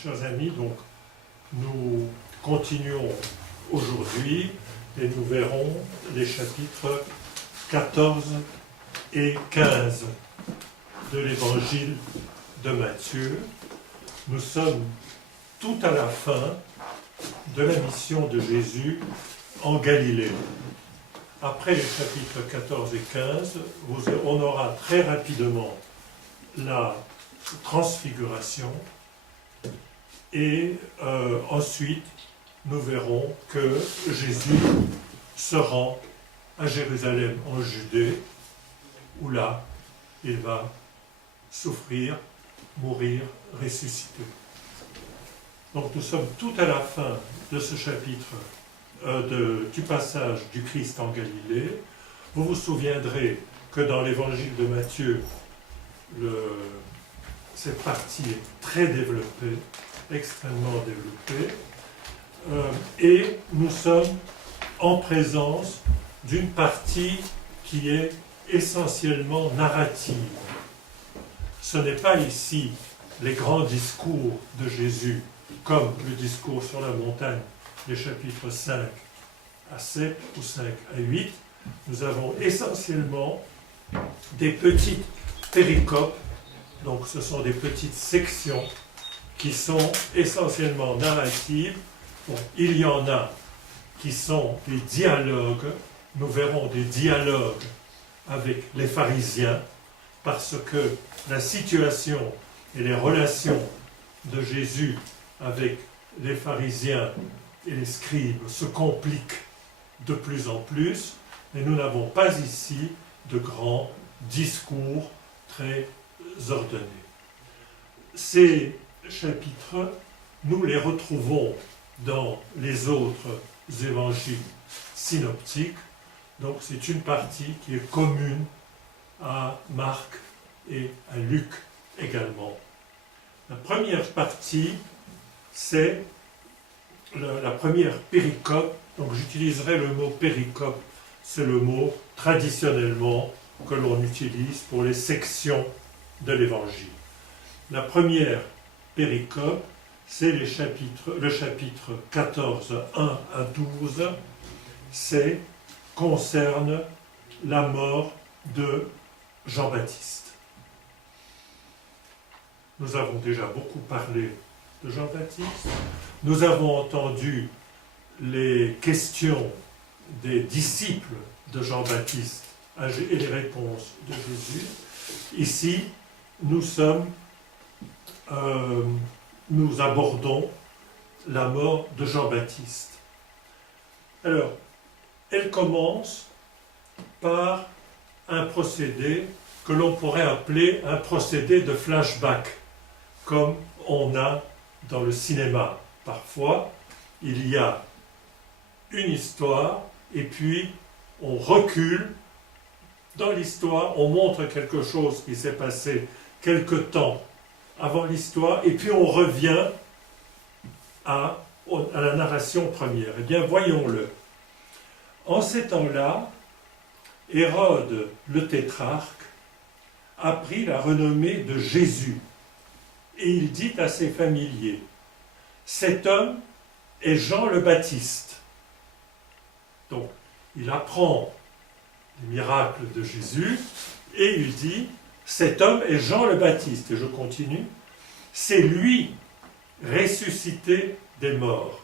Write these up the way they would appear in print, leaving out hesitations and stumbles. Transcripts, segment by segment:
Chers amis, donc nous continuons aujourd'hui et nous verrons les chapitres 14 et 15 de l'évangile de Matthieu. Nous sommes tout à la fin de la mission de Jésus en Galilée. Après les chapitres 14 et 15, on aura très rapidement la transfiguration et ensuite nous verrons que Jésus se rend à Jérusalem en Judée, où là il va souffrir, mourir, ressusciter. Donc nous sommes tout à la fin de ce chapitre du passage du Christ en Galilée. Vous vous souviendrez que dans l'évangile de Matthieu, cette partie est très développée, extrêmement développée, et nous sommes en présence d'une partie qui est essentiellement narrative. Ce n'est pas ici les grands discours de Jésus, comme le discours sur la montagne, les chapitres 5 à 7 ou 5 à 8. Nous avons essentiellement des petites péricopes, donc ce sont des petites sections qui sont essentiellement narratives. Bon, il y en a qui sont des dialogues, nous verrons des dialogues avec les pharisiens, parce que la situation et les relations de Jésus avec les pharisiens et les scribes se compliquent de plus en plus, et nous n'avons pas ici de grands discours très ordonnés. Ces chapitres, nous les retrouvons dans les autres évangiles synoptiques, donc c'est une partie qui est commune à Marc et à Luc également. La première partie, c'est la première péricope, donc j'utiliserai le mot péricope, c'est le mot traditionnellement que l'on utilise pour les sections de l'évangile. La première péricope, c'est le chapitre 14, 1 à 12, concerne la mort de Jean-Baptiste. Nous avons déjà beaucoup parlé de Jean-Baptiste. Nous avons entendu les questions des disciples de Jean-Baptiste et les réponses de Jésus. Ici, nous abordons la mort de Jean-Baptiste. Alors, elle commence par un procédé que l'on pourrait appeler un procédé de flashback, comme on a dans le cinéma. Parfois, il y a une histoire et puis on recule dans l'histoire, on montre quelque chose qui s'est passé quelque temps avant l'histoire et puis on revient à la narration première. Eh bien, voyons-le. En ces temps-là, Hérode le tétrarque apprit la renommée de Jésus et il dit à ses familiers: cet homme est Jean le Baptiste. Donc, il apprend les miracles de Jésus et il dit: cet homme est Jean le Baptiste. Et je continue: c'est lui ressuscité des morts.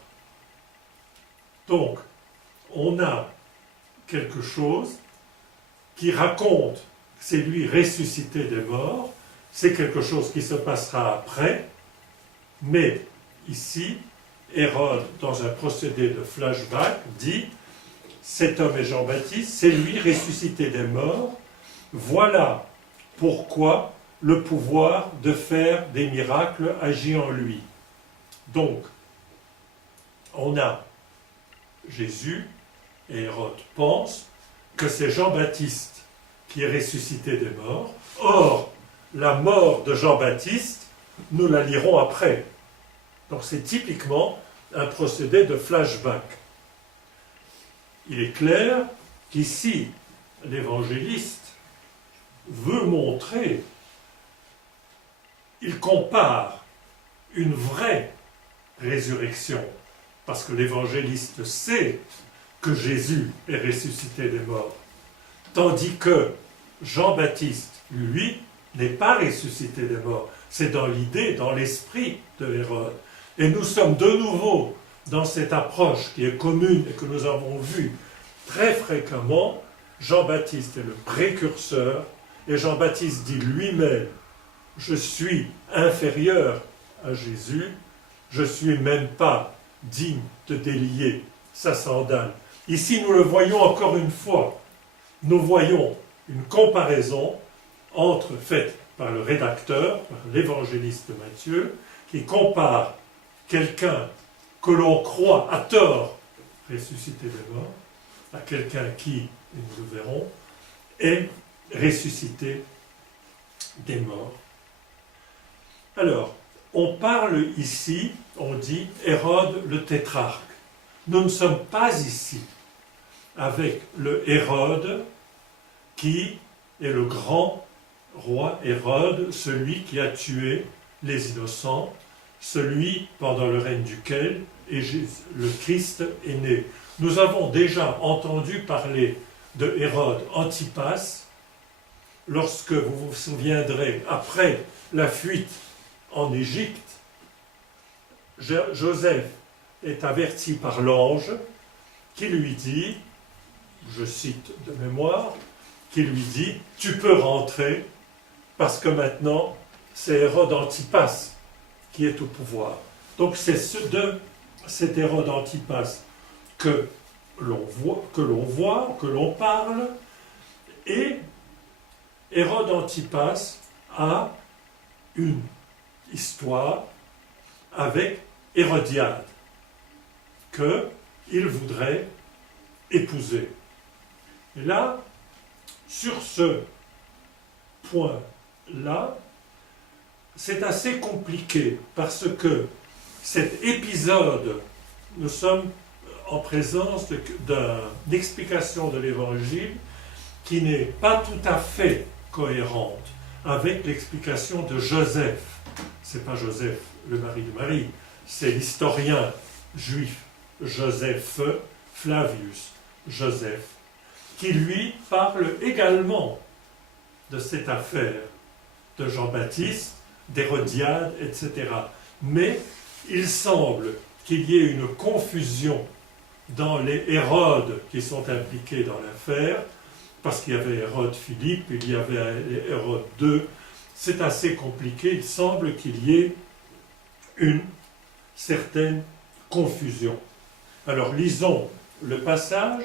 Donc, on a quelque chose qui raconte que c'est lui ressuscité des morts, c'est quelque chose qui se passera après, mais ici, Hérode, dans un procédé de flashback, dit: cet homme est Jean-Baptiste, c'est lui ressuscité des morts, voilà pourquoi le pouvoir de faire des miracles agit en lui. Donc, on a Jésus, et Hérode pense que c'est Jean-Baptiste qui est ressuscité des morts. Or, la mort de Jean-Baptiste, nous la lirons après. Donc c'est typiquement un procédé de flashback. Il est clair qu'ici, l'évangéliste veut montrer, il compare une vraie résurrection, parce que l'évangéliste sait que Jésus est ressuscité des morts, tandis que Jean-Baptiste, lui, n'est pas ressuscité des morts. C'est dans l'idée, dans l'esprit de Hérode. Et nous sommes de nouveau dans cette approche qui est commune et que nous avons vue très fréquemment. Jean-Baptiste est le précurseur, et Jean-Baptiste dit lui-même: je suis inférieur à Jésus, je ne suis même pas digne de délier sa sandale. Ici, nous le voyons encore une fois. Nous voyons une comparaison faite par le rédacteur, par l'évangéliste Matthieu, qui compare quelqu'un que l'on croit à tort ressuscité des morts, à quelqu'un qui, et nous le verrons, est ressuscité des morts. Alors, on parle ici, on dit Hérode le tétrarque. Nous ne sommes pas ici avec le Hérode qui est le grand roi Hérode, celui qui a tué les innocents, celui pendant le règne duquel le Christ est né. Nous avons déjà entendu parler de Hérode Antipas, lorsque vous vous souviendrez, après la fuite en Égypte, Joseph est averti par l'ange qui lui dit, je cite de mémoire, qui lui dit « Tu peux rentrer parce que maintenant c'est Hérode Antipas qui est au pouvoir. » Donc c'est de cet Hérode Antipas que l'on voit, que l'on parle, et Hérode Antipas a une histoire avec Hérodiade qu'il voudrait épouser. Et là, sur ce point-là, c'est assez compliqué parce que cet épisode, nous sommes en présence d'une explication de l'Évangile qui n'est pas tout à fait cohérente avec l'explication de Joseph. Ce n'est pas Joseph, le mari de Marie, c'est l'historien juif Joseph Flavius Joseph, qui lui parle également de cette affaire de Jean-Baptiste, d'Hérodiade, etc. Mais il semble qu'il y ait une confusion dans les Hérodes qui sont impliqués dans l'affaire, parce qu'il y avait Hérode Philippe, il y avait Hérode II. C'est assez compliqué, il semble qu'il y ait une certaine confusion. Alors lisons le passage.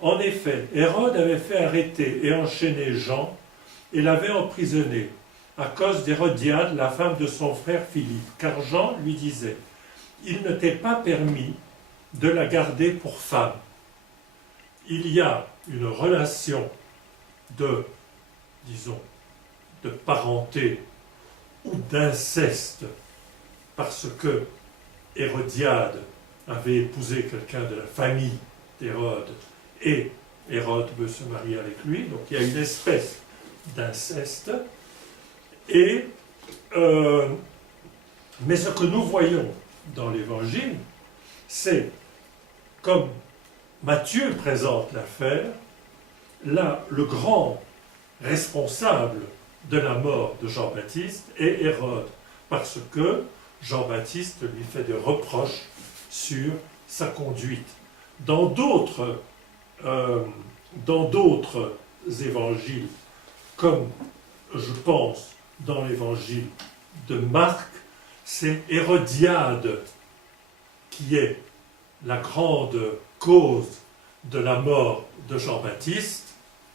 En effet, Hérode avait fait arrêter et enchaîner Jean et l'avait emprisonné à cause d'Hérodiade, la femme de son frère Philippe, car Jean lui disait « Il ne t'est pas permis de la garder pour femme. » Il y a une relation de parenté ou d'inceste, parce que Hérodiade avait épousé quelqu'un de la famille d'Hérode, et Hérode veut se marier avec lui, donc il y a une espèce d'inceste. Mais ce que nous voyons dans l'Évangile, c'est, comme Matthieu présente l'affaire, là, le grand responsable de la mort de Jean-Baptiste est Hérode, parce que Jean-Baptiste lui fait des reproches sur sa conduite. Dans d'autres évangiles, comme je pense dans l'évangile de Marc, c'est Hérodiade qui est la grande cause de la mort de Jean-Baptiste,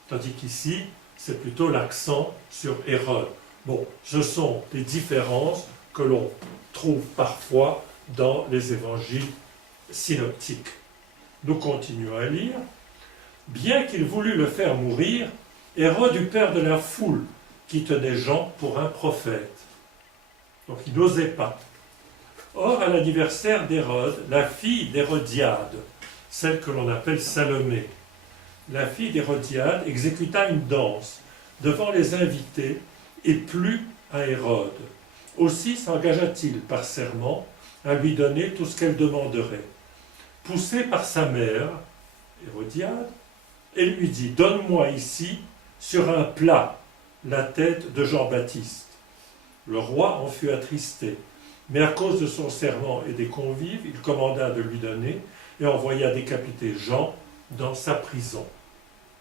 tandis qu'ici, c'est plutôt l'accent sur Hérode. Bon, ce sont des différences que l'on trouve parfois dans les évangiles synoptiques. Nous continuons à lire. Bien qu'il voulût le faire mourir, Hérode eut peur de la foule qui tenait Jean pour un prophète. Donc il n'osait pas. Or, à l'anniversaire d'Hérode, la fille d'Hérodiade, celle que l'on appelle Salomé, la fille d'Hérodiade exécuta une danse devant les invités et plut à Hérode. Aussi s'engagea-t-il par serment à lui donner tout ce qu'elle demanderait. Poussé par sa mère, Hérodiade, elle lui dit, donne-moi ici, sur un plat, la tête de Jean-Baptiste. Le roi en fut attristé, mais à cause de son serment et des convives, il commanda de lui donner et envoya décapiter Jean dans sa prison.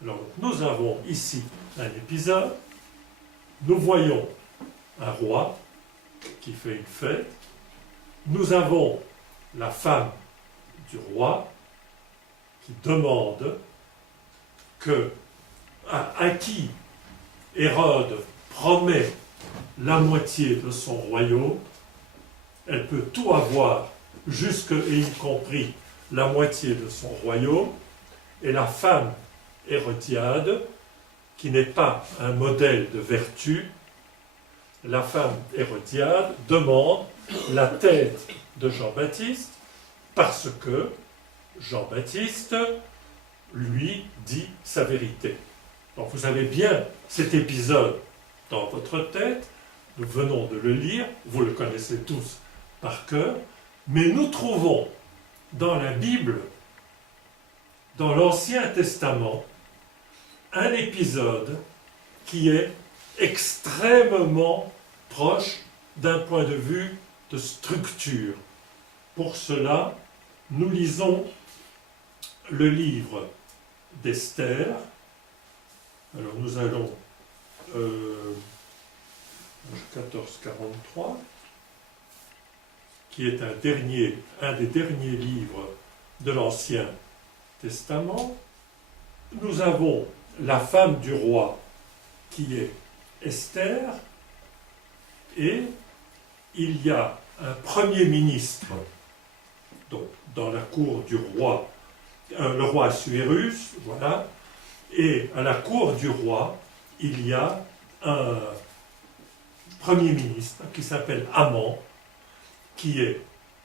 Alors, nous avons ici un épisode, nous voyons un roi qui fait une fête, nous avons la femme du roi qui demande à qui Hérode promet la moitié de son royaume, elle peut tout avoir, jusque et y compris la moitié de son royaume, et la femme Hérodiade, qui n'est pas un modèle de vertu, la femme Hérodiade demande la tête de Jean-Baptiste parce que Jean-Baptiste lui dit sa vérité. Donc vous avez bien cet épisode dans votre tête, nous venons de le lire, vous le connaissez tous par cœur, mais nous trouvons dans la Bible, dans l'Ancien Testament, un épisode qui est extrêmement proche d'un point de vue de structure. Pour cela, nous lisons le livre d'Esther. Alors nous allons 1443, qui est un des derniers livres de l'Ancien Testament. Nous avons la femme du roi qui est Esther, et il y a un premier ministre donc, dans la cour du roi, le roi Assuérus, voilà, et à la cour du roi, il y a un premier ministre qui s'appelle Haman, qui est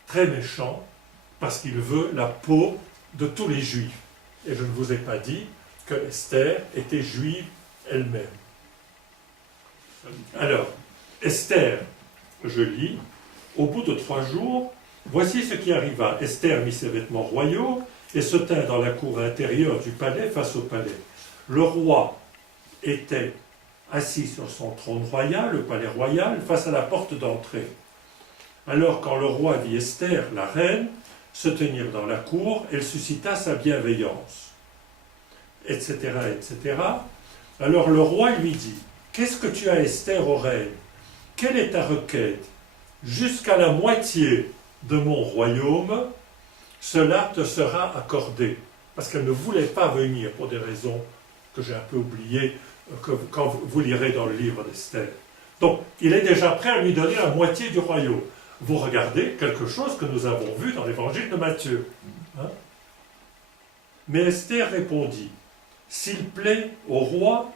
très méchant parce qu'il veut la peau de tous les juifs. Et je ne vous ai pas dit que Esther était juive elle-même. Alors, Esther, je lis, au bout de 3 jours, voici ce qui arriva. Esther mit ses vêtements royaux et se tint dans la cour intérieure du palais face au palais. Le roi était assis sur son trône royal, le palais royal, face à la porte d'entrée. Alors, quand le roi vit Esther, la reine, se tenir dans la cour, elle suscita sa bienveillance, etc., etc. Alors le roi lui dit, « Qu'est-ce que tu as, Esther, ô reine? Quelle est ta requête? Jusqu'à la moitié de mon royaume, cela te sera accordé. » Parce qu'elle ne voulait pas venir pour des raisons que j'ai un peu oubliées quand vous lirez dans le livre d'Esther. Donc, il est déjà prêt à lui donner la moitié du royaume. Vous regardez quelque chose que nous avons vu dans l'évangile de Matthieu. Hein? Mais Esther répondit, « S'il plaît au roi,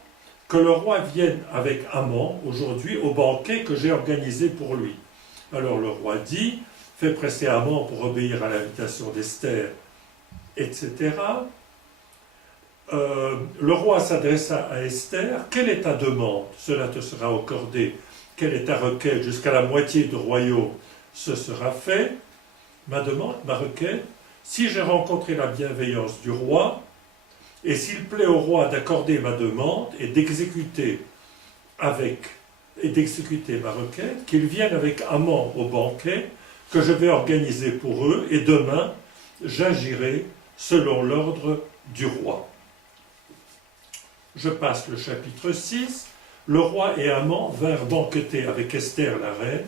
que le roi vienne avec Haman aujourd'hui au banquet que j'ai organisé pour lui. » Alors le roi dit, « Fais presser Haman pour obéir à l'invitation d'Esther, etc. » Le roi s'adressa à Esther, « Quelle est ta demande? Cela te sera accordé. Quelle est ta requête? Jusqu'à la moitié du royaume, ce sera fait. Ma demande, ma requête, si j'ai rencontré la bienveillance du roi, et s'il plaît au roi d'accorder ma demande et d'exécuter ma requête, qu'ils viennent avec Haman au banquet que je vais organiser pour eux, et demain, j'agirai selon l'ordre du roi. » Je passe le chapitre 6. Le roi et Haman vinrent banqueter avec Esther la reine,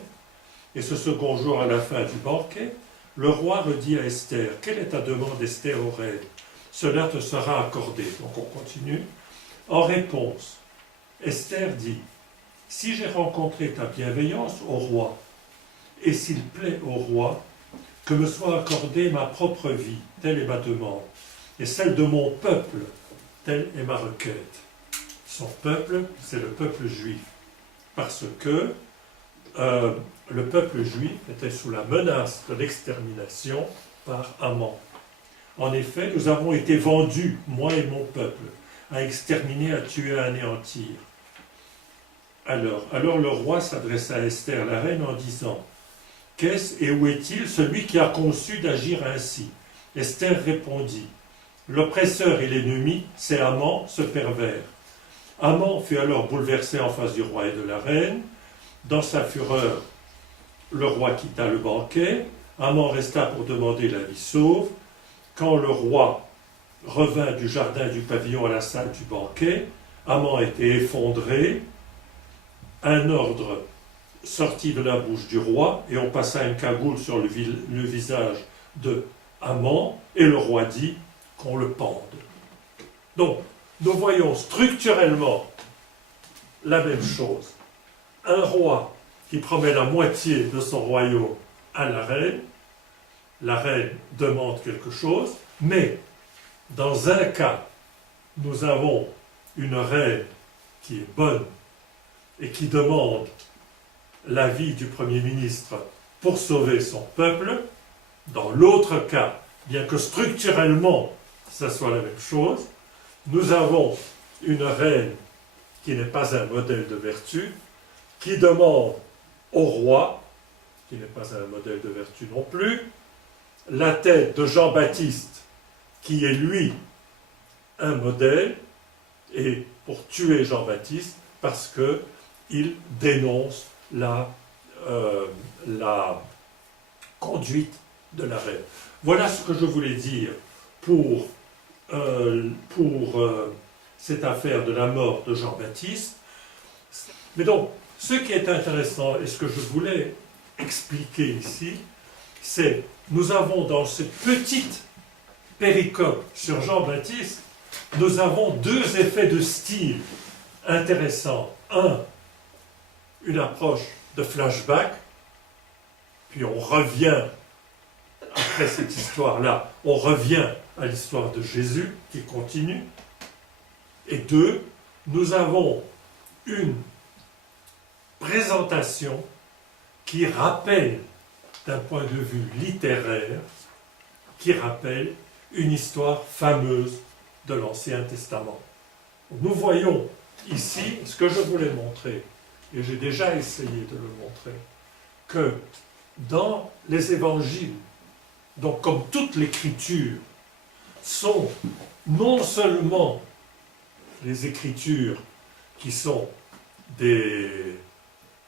et ce second jour à la fin du banquet, le roi redit à Esther, « Quelle est ta demande, Esther, ô reine? Cela te sera accordé. » Donc on continue. En réponse, Esther dit, « Si j'ai rencontré ta bienveillance au roi, et s'il plaît au roi, que me soit accordée ma propre vie, telle est ma demande, et celle de mon peuple, telle est ma requête. » Son peuple, c'est le peuple juif, parce que le peuple juif était sous la menace de l'extermination par Haman. En effet, nous avons été vendus, moi et mon peuple, à exterminer, à tuer, à anéantir. Alors le roi s'adressa à Esther, la reine, en disant: Qu'est-ce et où est-il celui qui a conçu d'agir ainsi? Esther répondit: L'oppresseur et l'ennemi, c'est Haman, ce pervers. Haman fut alors bouleversé en face du roi et de la reine. Dans sa fureur, le roi quitta le banquet. Haman resta pour demander la vie sauve. Quand le roi revint du jardin du pavillon à la salle du banquet, Haman était effondré. Un ordre sortit de la bouche du roi et on passa une cagoule sur le visage de Haman et le roi dit qu'on le pende. Donc, nous voyons structurellement la même chose. Un roi qui promet la moitié de son royaume à la reine demande quelque chose, mais dans un cas, nous avons une reine qui est bonne et qui demande l'avis du Premier ministre pour sauver son peuple. Dans l'autre cas, bien que structurellement ça soit la même chose, nous avons une reine qui n'est pas un modèle de vertu, qui demande au roi, qui n'est pas un modèle de vertu non plus, la tête de Jean-Baptiste, qui est lui un modèle, et pour tuer Jean-Baptiste, parce qu'il dénonce la conduite de la reine. Voilà ce que je voulais dire pour cette affaire de la mort de Jean-Baptiste. Mais donc, ce qui est intéressant et ce que je voulais expliquer ici, c'est nous avons dans cette petite péricope sur Jean-Baptiste, nous avons deux effets de style intéressants. Un, une approche de flashback, puis on revient, après cette histoire-là, on revient à l'histoire de Jésus qui continue. Et deux, nous avons une présentation qui rappelle, d'un point de vue littéraire, qui rappelle une histoire fameuse de l'Ancien Testament. Nous voyons ici ce que je voulais montrer, et j'ai déjà essayé de le montrer, que dans les évangiles, donc comme toute l'écriture, sont non seulement les écritures qui sont des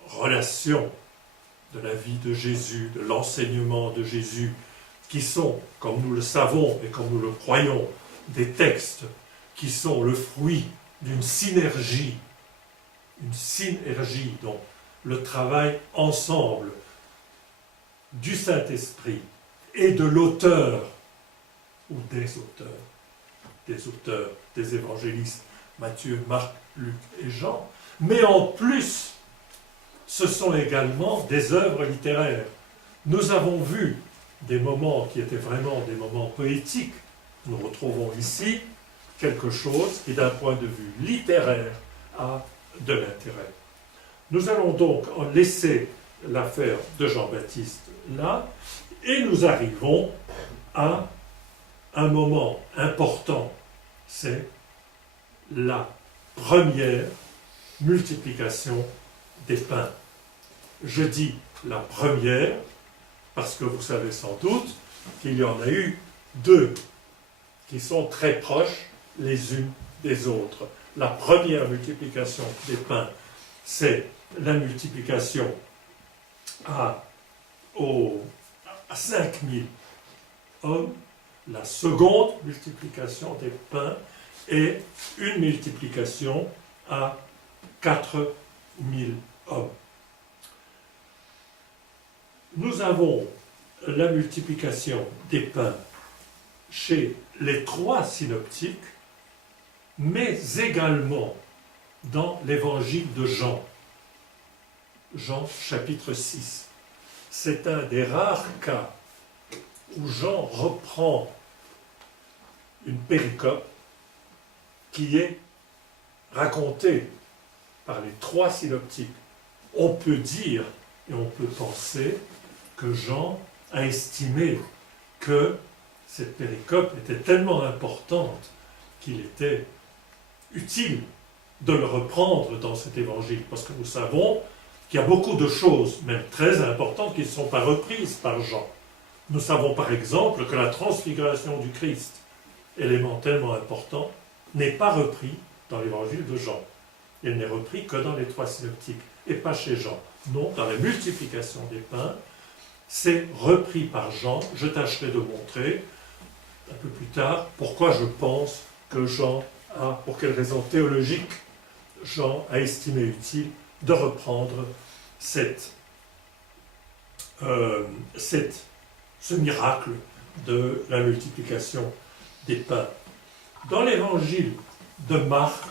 relations de la vie de Jésus, de l'enseignement de Jésus, qui sont, comme nous le savons et comme nous le croyons, des textes qui sont le fruit d'une synergie, donc le travail ensemble du Saint-Esprit et de l'auteur ou des auteurs, des évangélistes, Matthieu, Marc, Luc et Jean, mais en plus, ce sont également des œuvres littéraires. Nous avons vu des moments qui étaient vraiment des moments poétiques. Nous retrouvons ici quelque chose qui, d'un point de vue littéraire, a de l'intérêt. Nous allons donc en laisser l'affaire de Jean-Baptiste là, et nous arrivons à un moment important, c'est la première multiplication des pains. Je dis la première parce que vous savez sans doute qu'il y en a eu deux qui sont très proches les unes des autres. La première multiplication des pains, c'est la multiplication à 5000 hommes. La seconde multiplication des pains est une multiplication à 4000 hommes. Nous avons la multiplication des pains chez les trois synoptiques, mais également dans l'évangile de Jean. Jean chapitre 6. C'est un des rares cas où Jean reprend une péricope qui est racontée par les trois synoptiques. On peut dire et on peut penser que Jean a estimé que cette péricope était tellement importante qu'il était utile de le reprendre dans cet évangile, parce que nous savons qu'il y a beaucoup de choses, même très importantes, qui ne sont pas reprises par Jean. Nous savons par exemple que la transfiguration du Christ, élément tellement important, n'est pas repris dans l'évangile de Jean. Il n'est repris que dans les 3 synoptiques, et pas chez Jean. Non, dans la multiplication des pains, c'est repris par Jean. Je tâcherai de montrer, un peu plus tard, pourquoi je pense que Jean a, pour quelle raison théologique, Jean a estimé utile de reprendre ce miracle de la multiplication des pains. Dans l'évangile de Marc,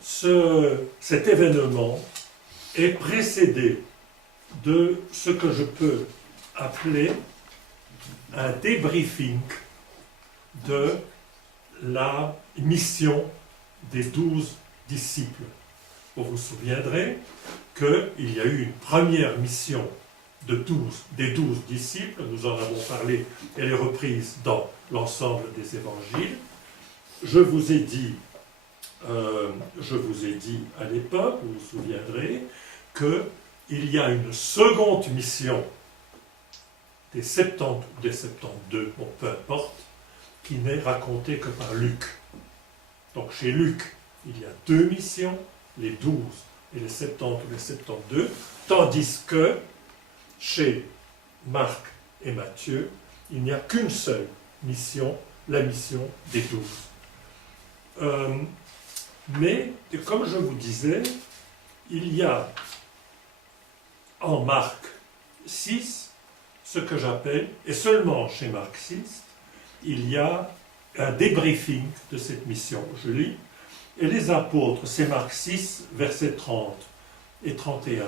cet événement est précédé de ce que je peux appeler un débriefing de la mission des 12 disciples. Vous vous souviendrez qu'il y a eu une première mission des 12 disciples, nous en avons parlé, elle est reprise dans l'ensemble des évangiles. Je vous ai dit à l'époque, vous vous souviendrez, qu'il y a une seconde mission des 70 ou des 72, bon, peu importe, qui n'est racontée que par Luc. Donc chez Luc, il y a 2 missions, les 12 et les 70 ou les 72, tandis que chez Marc et Matthieu, il n'y a qu'une seule mission, la mission des 12. Mais, comme je vous disais, il y a en Marc 6, ce que j'appelle, et seulement chez Marc 6, il y a un débriefing de cette mission. Je lis. Et les apôtres, c'est Marc 6, versets 30 et 31.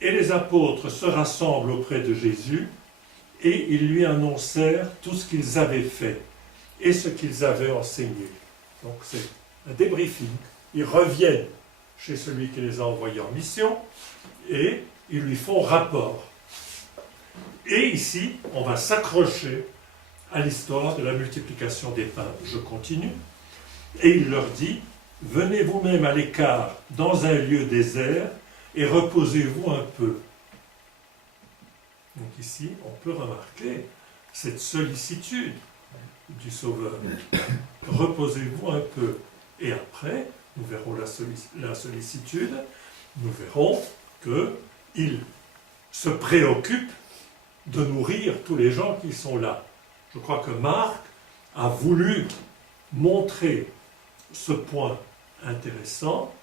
Et les apôtres se rassemblent auprès de Jésus et ils lui annoncèrent tout ce qu'ils avaient fait et ce qu'ils avaient enseigné. Donc c'est un débriefing. Ils reviennent chez celui qui les a envoyés en mission et ils lui font rapport. Et ici, on va s'accrocher à l'histoire de la multiplication des pains. Je continue. Et il leur dit, venez vous-même à l'écart dans un lieu désert et reposez-vous un peu. Donc ici, on peut remarquer cette sollicitude du Sauveur. Reposez-vous un peu. Et après, nous verrons la sollicitude, nous verrons qu'il se préoccupe de nourrir tous les gens qui sont là. Je crois que Marc a voulu montrer ce point intéressant.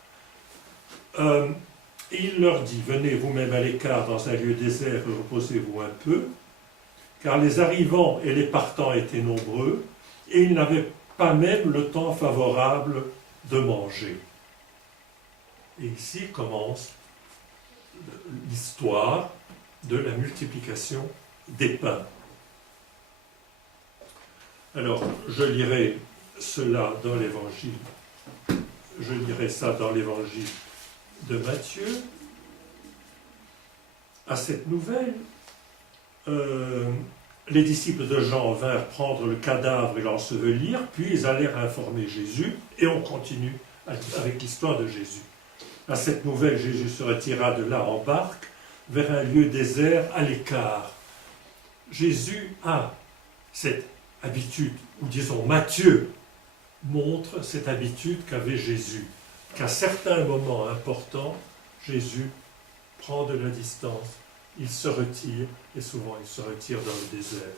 Il leur dit, venez vous-même à l'écart dans un lieu désert et reposez-vous un peu, car les arrivants et les partants étaient nombreux, et ils n'avaient pas même le temps favorable de manger. Et ici commence l'histoire de la multiplication des pains. Alors, je lirai cela dans l'évangile. Je lirai ça dans l'évangile de Matthieu. À cette nouvelle, les disciples de Jean vinrent prendre le cadavre et l'ensevelir, puis ils allèrent informer Jésus, et on continue avec l'histoire de Jésus. À cette nouvelle, Jésus se retira de là en barque vers un lieu désert à l'écart. Jésus a cette habitude, ou disons Matthieu montre cette habitude qu'avait Jésus, qu'à certains moments importants, Jésus prend de la distance, il se retire, et souvent il se retire dans le désert.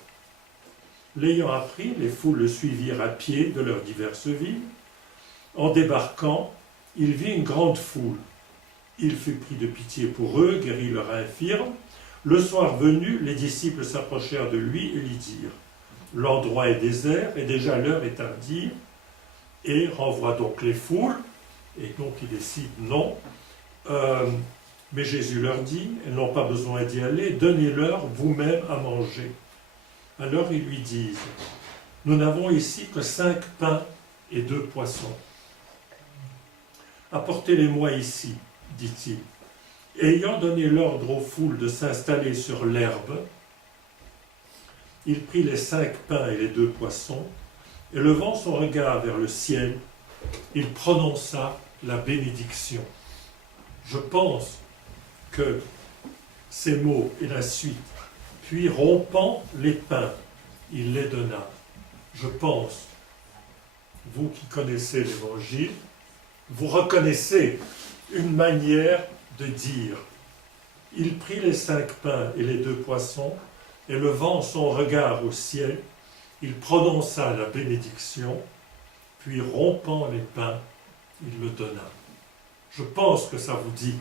L'ayant appris, les foules le suivirent à pied de leurs diverses villes. En débarquant, il vit une grande foule. Il fut pris de pitié pour eux, guérit leur infirme. Le soir venu, les disciples s'approchèrent de lui et lui dirent « L'endroit est désert et déjà l'heure est tardive. » Et renvoie donc les foules, et donc ils décident non. Mais Jésus leur dit « Elles n'ont pas besoin d'y aller, donnez-leur vous-même à manger. » Alors ils lui disent « Nous n'avons ici que 5 pains et 2 poissons. Apportez-les-moi ici, dit-il. Et ayant donné l'ordre aux foules de s'installer sur l'herbe, il prit les 5 pains et les 2 poissons, et levant son regard vers le ciel, il prononça la bénédiction. Je pense que ces mots et la suite, puis rompant les pains, il les donna. Je pense, vous qui connaissez l'Évangile, vous reconnaissez une manière de dire. Il prit les 5 pains et les 2 poissons, et levant son regard au ciel, il prononça la bénédiction, puis rompant les pains, il le donna. Je pense que ça vous dit,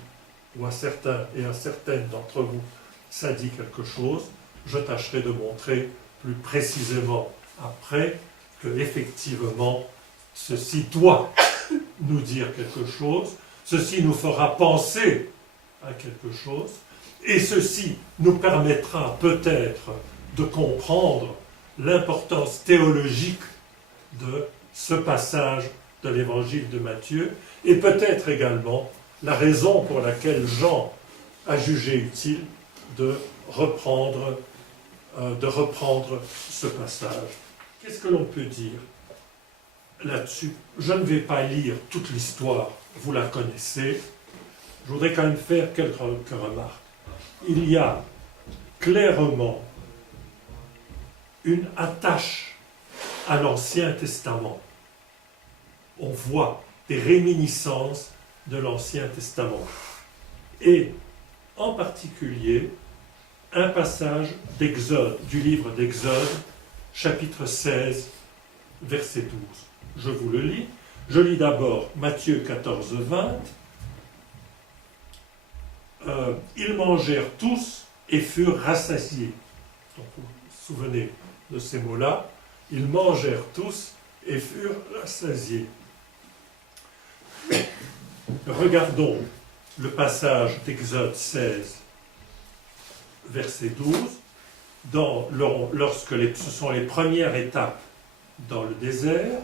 ou à certains et à certaines d'entre vous, ça dit quelque chose. Je tâcherai de montrer plus précisément après que effectivement ceci doit nous dire quelque chose, ceci nous fera penser à quelque chose, et ceci nous permettra peut-être de comprendre l'importance théologique de ce passage de l'évangile de Matthieu, et peut-être également la raison pour laquelle Jean a jugé utile de reprendre ce passage. Qu'est-ce que l'on peut dire là-dessus? Je ne vais pas lire toute l'histoire, vous la connaissez. Je voudrais quand même faire quelques remarques. Il y a clairement une attache à l'Ancien Testament. On voit des réminiscences de l'Ancien Testament. Et en particulier, un passage d'Exode, du livre d'Exode, chapitre 16, verset 12. Je vous le lis. Je lis d'abord Matthieu 14, 20. Ils mangèrent tous et furent rassasiés. Donc, vous vous souvenez de ces mots-là. Ils mangèrent tous et furent rassasiés. Regardons le passage d'Exode 16, verset 12. Lorsque ce sont les premières étapes dans le désert,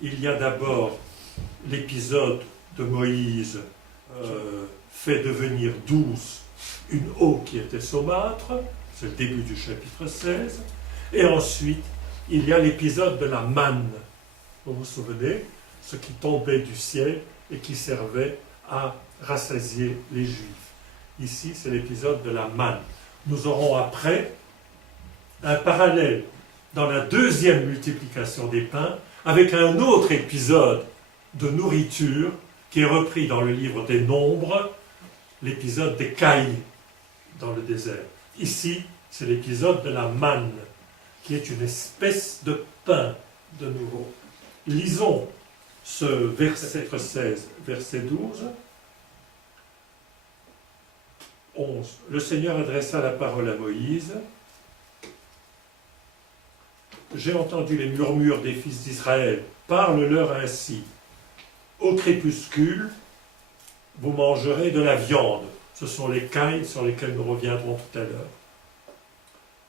il y a d'abord l'épisode de Moïse fait devenir douce une eau qui était saumâtre, c'est le début du chapitre 16, et ensuite il y a l'épisode de la manne, vous vous souvenez, ce qui tombait du ciel et qui servait à rassasier les Juifs. Ici c'est l'épisode de la manne. Nous aurons après un parallèle dans la deuxième multiplication des pains avec un autre épisode de nourriture qui est repris dans le livre des Nombres, l'épisode des cailles dans le désert. Ici, c'est l'épisode de la manne, qui est une espèce de pain de nouveau. Lisons ce verset 16, verset 12. 11. Le Seigneur adressa la parole à Moïse. J'ai entendu les murmures des fils d'Israël. Parle-leur ainsi. Au crépuscule, vous mangerez de la viande. Ce sont les cailles sur lesquelles nous reviendrons tout à l'heure.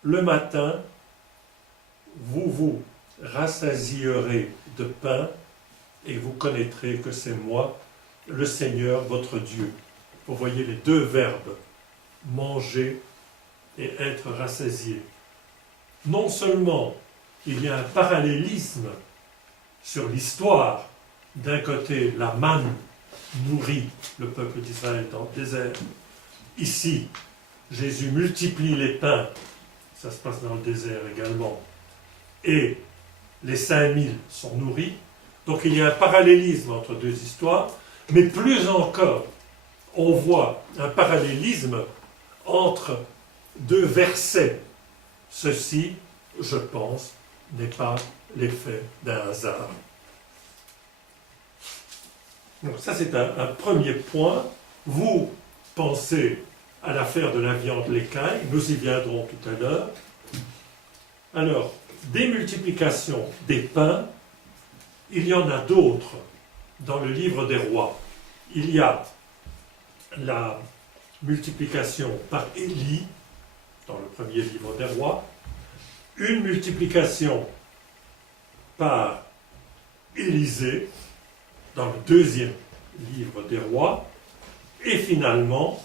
Le matin, vous vous rassasierez de pain et vous connaîtrez que c'est moi, le Seigneur, votre Dieu. Vous voyez les deux verbes, manger et être rassasié. Non seulement il y a un parallélisme sur l'histoire. D'un côté, la manne nourrit le peuple d'Israël dans le désert. Ici, Jésus multiplie les pains, ça se passe dans le désert également, et les 5000 sont nourris. Donc il y a un parallélisme entre deux histoires, mais plus encore, on voit un parallélisme entre deux versets. Ceci, je pense, n'est pas l'effet d'un hasard. Donc ça c'est un premier point. Vous pensez à l'affaire de la viande l'écaille, nous y viendrons tout à l'heure. Alors, des multiplications des pains, il y en a d'autres dans le livre des rois. Il y a la multiplication par Élie, dans le premier livre des rois, une multiplication par Élisée, dans le deuxième livre des rois, et finalement,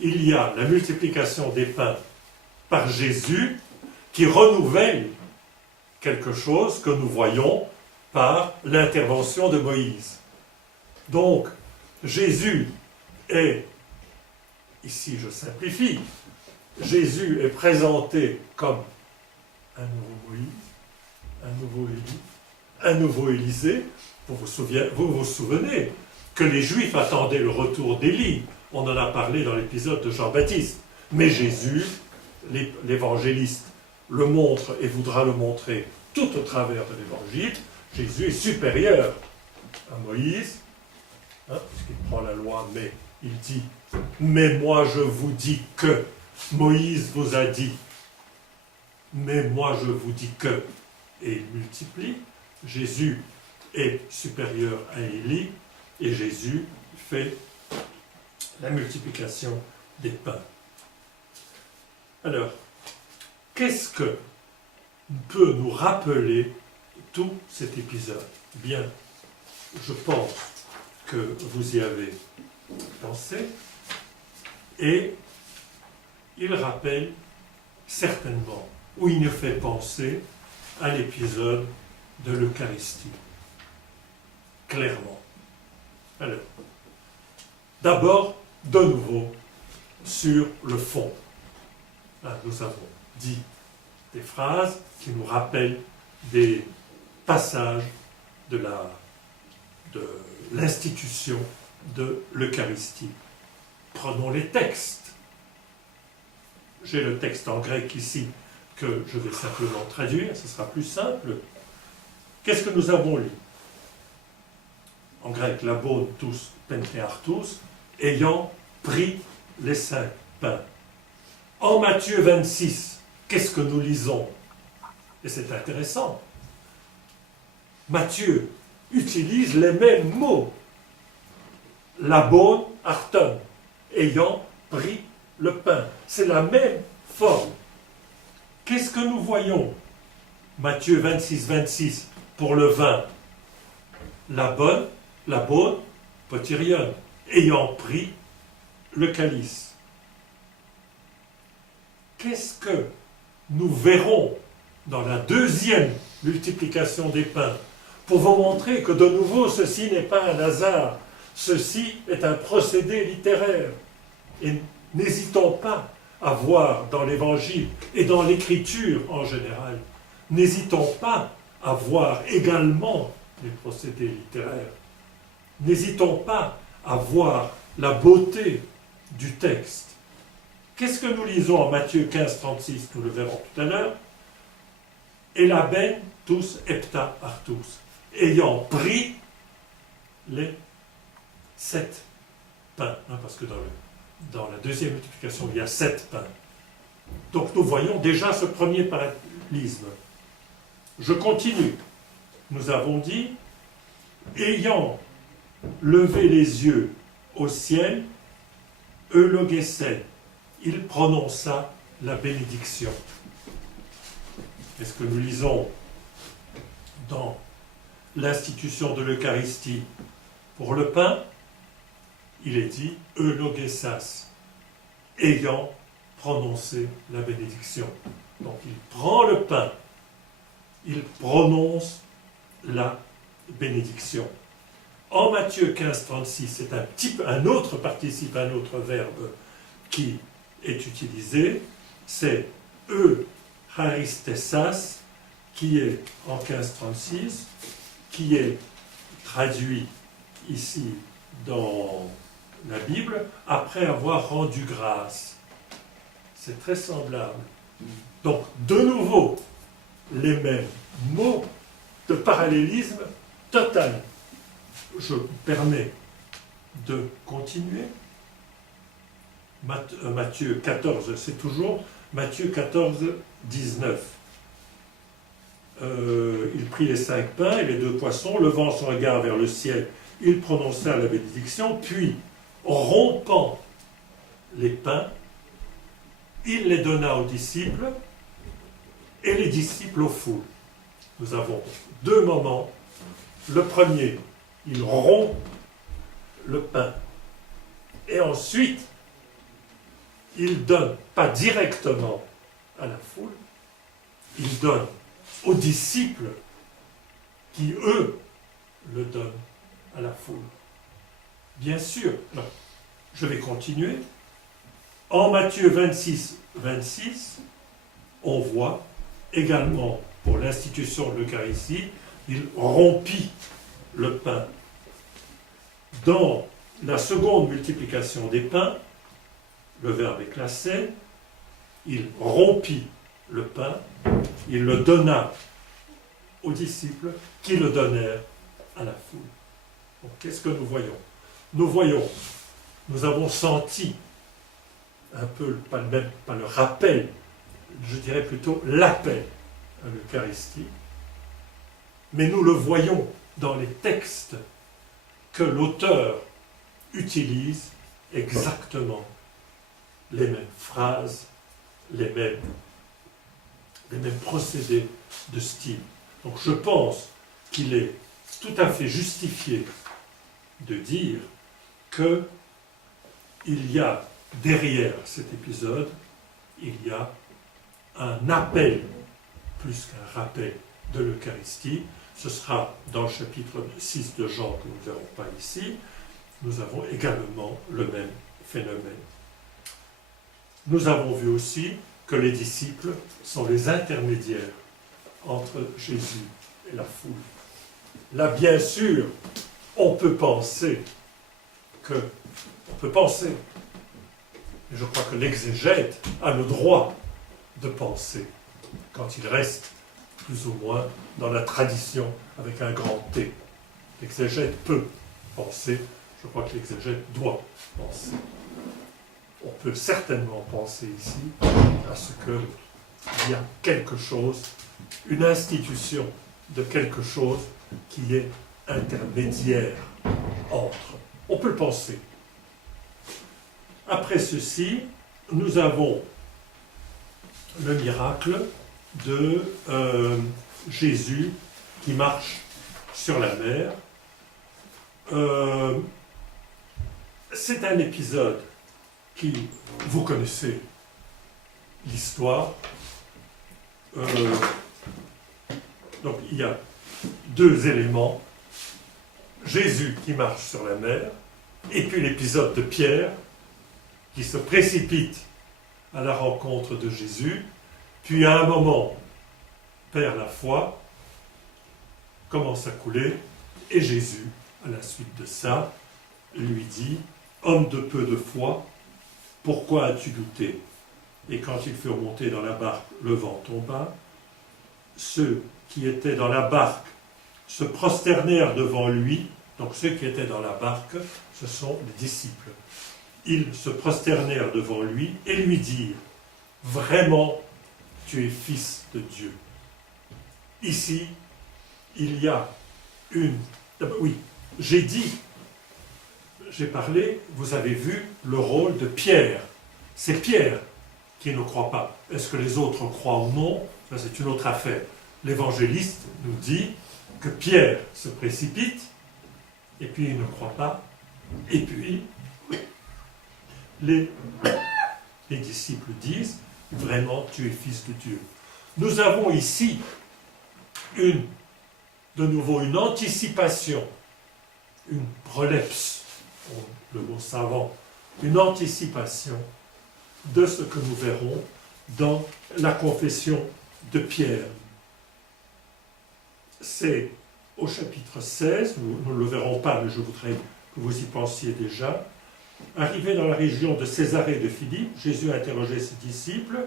il y a la multiplication des pains par Jésus, qui renouvelle quelque chose que nous voyons par l'intervention de Moïse. Donc, Jésus est, ici je simplifie, Jésus est présenté comme un nouveau Moïse, un nouveau Élie, un nouveau Élisée. Vous vous souvenez que les Juifs attendaient le retour d'Élie. On en a parlé dans l'épisode de Jean-Baptiste. Mais Jésus, l'évangéliste, le montre et voudra le montrer tout au travers de l'évangile. Jésus est supérieur à Moïse, puisqu'il prend la loi, mais il dit « Mais moi je vous dis que Moïse vous a dit, mais moi je vous dis que » et il multiplie. Jésus est supérieur à Élie et Jésus fait la multiplication des pains. Alors, qu'est-ce que peut nous rappeler tout cet épisode? Bien, je pense que vous y avez pensé, et il rappelle certainement, ou il nous fait penser à l'épisode de l'Eucharistie, clairement. Alors, d'abord, de nouveau, sur le fond. Là, nous avons dit des phrases qui nous rappellent des passages de l'institution de l'Eucharistie. Prenons les textes. J'ai le texte en grec ici que je vais simplement traduire, ce sera plus simple. Qu'est-ce que nous avons lu? En grec, labon tous pentriartus, ayant pris les 5 pains. En Matthieu 26, qu'est-ce que nous lisons? Et c'est intéressant. Matthieu utilise les mêmes mots. Labon arton, ayant pris le pain. C'est la même forme. Qu'est-ce que nous voyons? Matthieu 26, 26, pour le vin. Labon, potyrion, ayant pris le calice. Qu'est-ce que nous verrons dans la deuxième multiplication des pains, pour vous montrer que de nouveau ceci n'est pas un hasard, ceci est un procédé littéraire. Et n'hésitons pas à voir dans l'Évangile et dans l'Écriture en général, n'hésitons pas à voir également les procédés littéraires. N'hésitons pas à voir la beauté du texte. Qu'est-ce que nous lisons en Matthieu 15, 36? Nous le verrons tout à l'heure. Elaben tous hepta artus, ayant pris les 7 pains. Parce que dans la deuxième multiplication, il y a 7 pains. Donc nous voyons déjà ce premier parallélisme. Je continue. Nous avons dit, ayant levé les yeux au ciel, eulogesen, il prononça la bénédiction. Qu'est-ce que nous lisons dans l'institution de l'Eucharistie? Pour le pain, il est dit eulogesas, ayant prononcé la bénédiction. Donc il prend le pain, il prononce la bénédiction. En Matthieu 15, 36, c'est un autre participe, un autre verbe qui est utilisé, c'est eucharistesas, qui est en 15, 36, qui est traduit ici dans la Bible, après avoir rendu grâce. C'est très semblable. Donc, de nouveau, les mêmes mots de parallélisme total. Je me permets de continuer. Matthieu 14, c'est toujours Matthieu 14, 19. Il prit les 5 pains et les 2 poissons, levant son regard vers le ciel, il prononça la bénédiction, puis, rompant les pains, il les donna aux disciples et les disciples aux foules. Nous avons 2 moments. Le premier, il rompt le pain. Et ensuite, il donne, pas directement à la foule, il donne aux disciples qui, eux, le donnent à la foule. Bien sûr, alors, je vais continuer. En Matthieu 26, 26, on voit également, pour l'institution de l'Eucharistie, il rompit le pain. Dans la seconde multiplication des pains, le verbe est classé, il rompit le pain, il le donna aux disciples qui le donnèrent à la foule. Donc, qu'est-ce que nous voyons? Nous avons senti un peu, pas le rappel, je dirais plutôt l'appel à l'Eucharistie, mais nous le voyons dans les textes que l'auteur utilise exactement les mêmes phrases, les mêmes procédés de style. Donc je pense qu'il est tout à fait justifié de dire qu'il y a derrière cet épisode, il y a un appel plus qu'un rappel de l'Eucharistie. Ce sera dans le chapitre 6 de Jean que nous ne verrons pas ici. Nous avons également le même phénomène. Nous avons vu aussi que les disciples sont les intermédiaires entre Jésus et la foule. Là, bien sûr, on peut penser, et je crois que l'exégète a le droit de penser, quand il reste plus ou moins dans la tradition avec un grand T. L'exégète peut penser, je crois que l'exégète doit penser. On peut certainement penser ici à ce qu'il y a quelque chose, une institution de quelque chose qui est intermédiaire entre. On peut le penser. Après ceci, nous avons le miracle de Jésus qui marche sur la mer. C'est un épisode qui, vous connaissez l'histoire. Donc il y a deux éléments. Jésus qui marche sur la mer, et puis l'épisode de Pierre qui se précipite à la rencontre de Jésus, puis à un moment perd la foi, commence à couler, et Jésus, à la suite de ça, lui dit « Homme de peu de foi, pourquoi as-tu douté ?» Et quand il fut remonté dans la barque, le vent tomba. Ceux qui étaient dans la barque se prosternèrent devant lui. Donc ceux qui étaient dans la barque, ce sont les disciples. Ils se prosternèrent devant lui et lui dirent « Vraiment, tu es fils de Dieu. » Ici, il y a une... Oui, j'ai parlé, vous avez vu le rôle de Pierre. C'est Pierre qui ne croit pas. Est-ce que les autres croient ou non? Ça, c'est une autre affaire. L'évangéliste nous dit que Pierre se précipite, et puis il ne croit pas, et puis les disciples disent « Vraiment, tu es fils de Dieu. » Nous avons ici de nouveau une anticipation, une prolepse, le mot savant, une anticipation de ce que nous verrons dans la confession de Pierre. C'est au chapitre 16, nous ne le verrons pas, mais je voudrais que vous y pensiez déjà. Arrivé dans la région de Césarée de Philippe, Jésus a interrogé ses disciples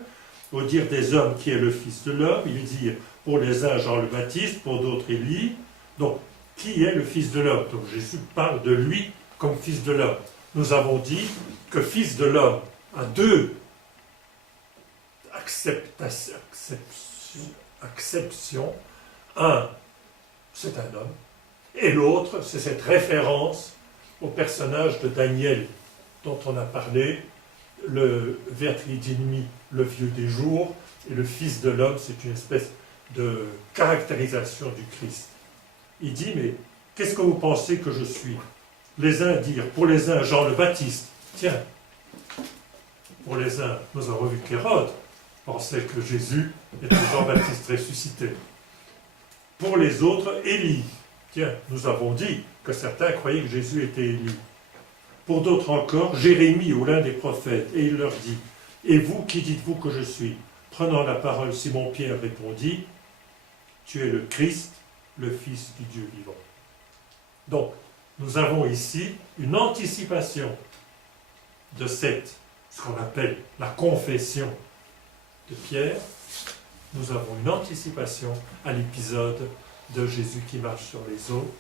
au dire des hommes qui est le Fils de l'homme. Ils dirent pour les uns Jean le Baptiste, pour d'autres Élie. Donc, qui est le Fils de l'homme? Donc Jésus parle de lui comme Fils de l'homme. Nous avons dit que Fils de l'homme a deux acceptions. Un, c'est un homme, et l'autre, c'est cette référence au personnage de Daniel dont on a parlé, le Vertridinmi, le vieux des jours, et le Fils de l'homme, c'est une espèce de caractérisation du Christ. Il dit, mais qu'est-ce que vous pensez que je suis? Les uns dirent, pour les uns, Jean le Baptiste. Tiens, pour les uns, nous avons vu qu'Hérode pensait que Jésus était Jean-Baptiste ressuscité. Pour les autres, Élie. Tiens, nous avons dit que certains croyaient que Jésus était Élie. Pour d'autres encore, Jérémie ou l'un des prophètes. Et il leur dit, « Et vous, qui dites-vous que je suis ?» Prenant la parole, Simon-Pierre répondit, « Tu es le Christ, le Fils du Dieu vivant. » Donc, nous avons ici une anticipation de ce qu'on appelle la confession de Pierre. Nous avons une anticipation à l'épisode de Jésus qui marche sur les eaux,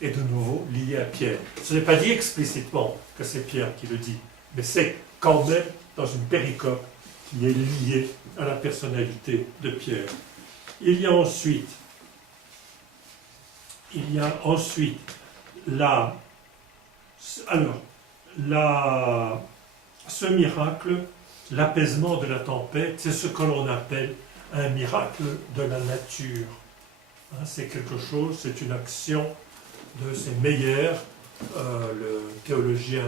et de nouveau lié à Pierre. Ce n'est pas dit explicitement que c'est Pierre qui le dit, mais c'est quand même dans une péricope qui est liée à la personnalité de Pierre. Il y a ensuite ce miracle, l'apaisement de la tempête, c'est ce que l'on appelle un miracle de la nature. C'est quelque chose, c'est une action de ces Meyer, le théologien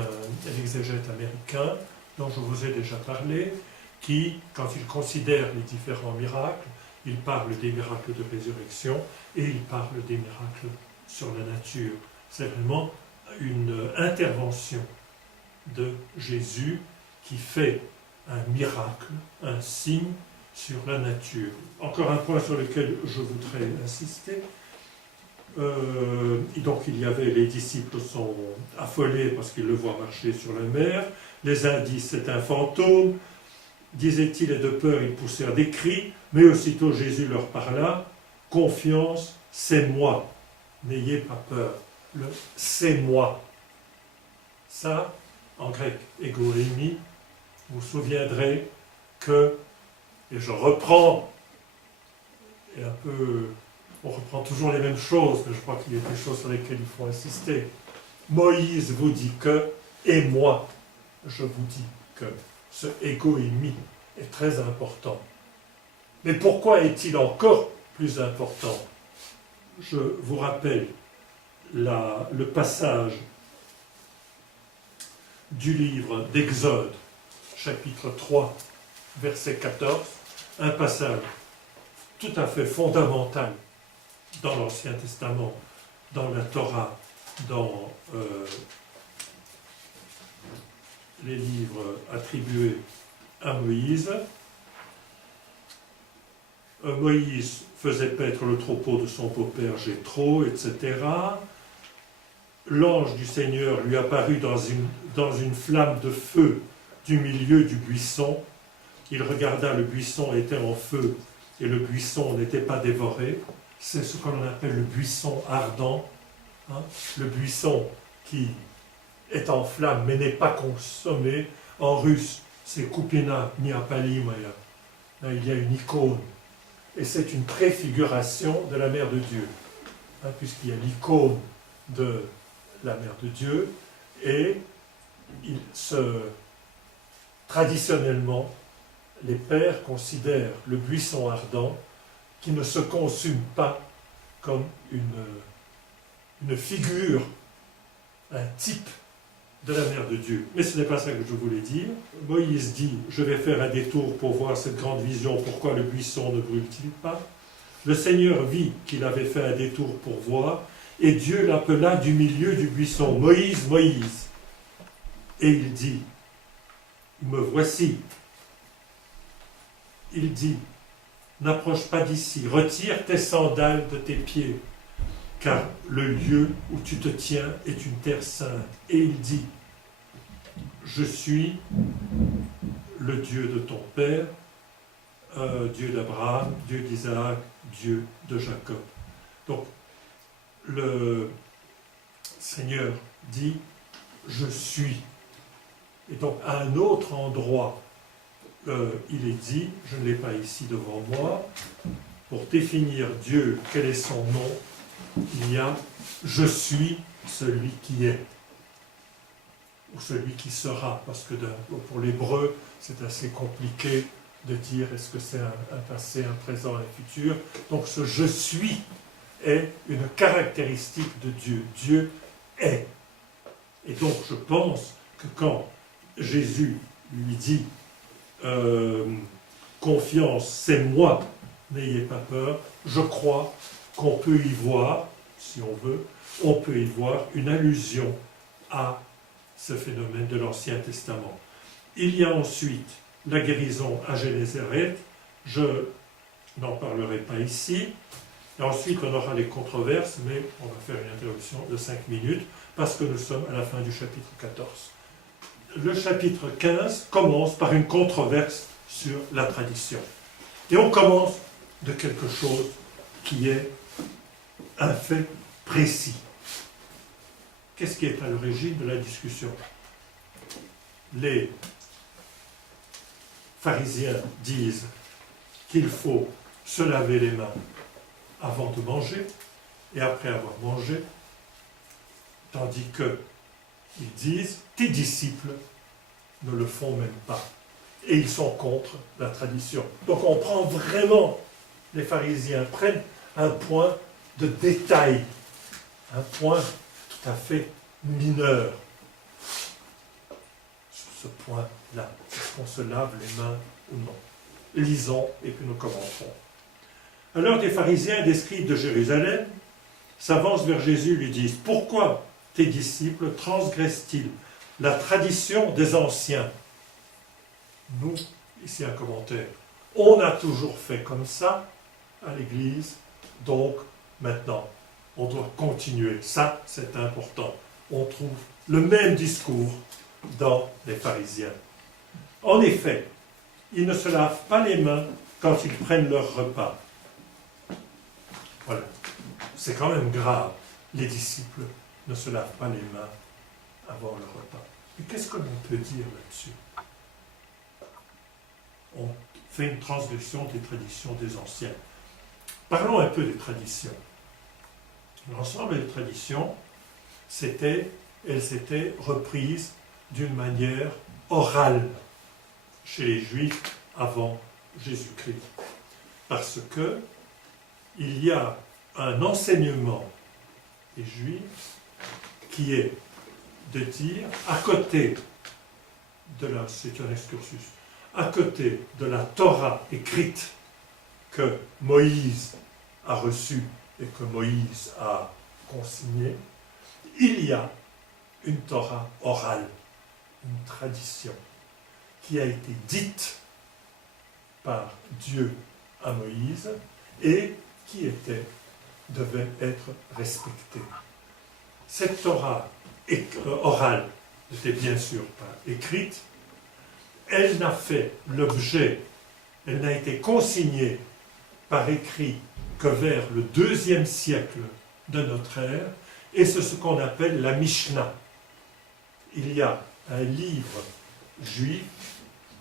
et l'exégète américain, dont je vous ai déjà parlé, qui, quand il considère les différents miracles, il parle des miracles de résurrection et il parle des miracles sur la nature. C'est vraiment une intervention de Jésus qui fait un miracle, un signe sur la nature. Encore un point sur lequel je voudrais insister. Donc il y avait, les disciples sont affolés parce qu'ils le voient marcher sur la mer. Les uns disent c'est un fantôme. Disaient-ils, et de peur, ils poussèrent des cris. Mais aussitôt Jésus leur parla, confiance, c'est moi. N'ayez pas peur. Le c'est moi. Ça, en grec, égoémie, vous vous souviendrez que, et je reprends, et un peu, on reprend toujours les mêmes choses, mais je crois qu'il y a des choses sur lesquelles il faut insister. Moïse vous dit que, et moi, je vous dis que. Ce égoïmie est très important. Mais pourquoi est-il encore plus important? Je vous rappelle le passage du livre d'Exode, chapitre 3, verset 14, un passage tout à fait fondamental dans l'Ancien Testament, dans la Torah, dans les livres attribués à Moïse. Moïse faisait paître le troupeau de son beau-père Jéthro, etc. L'ange du Seigneur lui apparut dans une flamme de feu du milieu du buisson. Il regarda, le buisson était en feu et le buisson n'était pas dévoré. C'est ce qu'on appelle le buisson ardent, le buisson qui est en flamme mais n'est pas consommé. En russe, c'est Kupina Niapalimaya. Il y a une icône. Et c'est une préfiguration de la Mère de Dieu. Puisqu'il y a l'icône de la Mère de Dieu. Et traditionnellement, les pères considèrent le buisson ardent qui ne se consume pas comme une figure, un type de la Mère de Dieu. Mais ce n'est pas ça que je voulais dire. Moïse dit, je vais faire un détour pour voir cette grande vision, pourquoi le buisson ne brûle-t-il pas? Le Seigneur vit qu'il avait fait un détour pour voir, et Dieu l'appela du milieu du buisson, Moïse, Moïse. Et il dit, me voici. Il dit, n'approche pas d'ici, retire tes sandales de tes pieds, car le lieu où tu te tiens est une terre sainte. Et il dit, je suis le Dieu de ton père, Dieu d'Abraham, Dieu d'Isaac, Dieu de Jacob. Donc, le Seigneur dit, je suis. Et donc, à un autre endroit, il est dit, je ne l'ai pas ici devant moi, pour définir Dieu, quel est son nom, il y a « je suis celui qui est » ou celui qui sera, parce que pour l'hébreu, c'est assez compliqué de dire est-ce que c'est un passé, un présent, un futur. Donc ce « je suis » est une caractéristique de Dieu. Dieu est. Et donc je pense que quand Jésus lui dit confiance, c'est moi, n'ayez pas peur, je crois qu'on peut y voir, si on veut, on peut y voir une allusion à ce phénomène de l'Ancien Testament. Il y a ensuite la guérison à Génézareth, je n'en parlerai pas ici. Et ensuite, on aura les controverses, mais on va faire une interruption de 5 minutes, parce que nous sommes à la fin du chapitre 14. Le chapitre 15 commence par une controverse sur la tradition. Et on commence de quelque chose qui est un fait précis. Qu'est-ce qui est à l'origine de la discussion? Les pharisiens disent qu'il faut se laver les mains avant de manger et après avoir mangé, tandis qu'ils disent « tes disciples ne le font même pas ». Et ils sont contre la tradition. Donc on prend vraiment, les pharisiens prennent un point de détail, un point tout à fait mineur. Sur ce point-là, est-ce qu'on se lave les mains ou non? Lisons et puis nous commencerons. Alors des pharisiens et des scribes de Jérusalem s'avancent vers Jésus et lui disent « Pourquoi tes disciples transgressent-ils la tradition des anciens ?» Nous, ici un commentaire, on a toujours fait comme ça à l'Église, donc maintenant on doit continuer. Ça, c'est important. On trouve le même discours dans les pharisiens. En effet, ils ne se lavent pas les mains quand ils prennent leur repas. Voilà. C'est quand même grave. Les disciples ne se lavent pas les mains avant le repas. Mais qu'est-ce que l'on peut dire là-dessus? On fait une transgression des traditions des anciens. Parlons un peu des traditions. L'ensemble des traditions, elles s'étaient reprises d'une manière orale chez les Juifs avant Jésus-Christ. Parce que il y a un enseignement des Juifs qui est de dire, à côté de la, c'est un excursus, à côté de la Torah écrite que Moïse a reçue et que Moïse a consignée, il y a une Torah orale, une tradition qui a été dite par Dieu à Moïse et qui devait être respectée. Cette Torah orale n'était bien sûr pas écrite, elle n'a fait l'objet, elle n'a été consignée par écrit que vers le 2e siècle de notre ère, et c'est ce qu'on appelle la Mishnah. Il y a un livre juif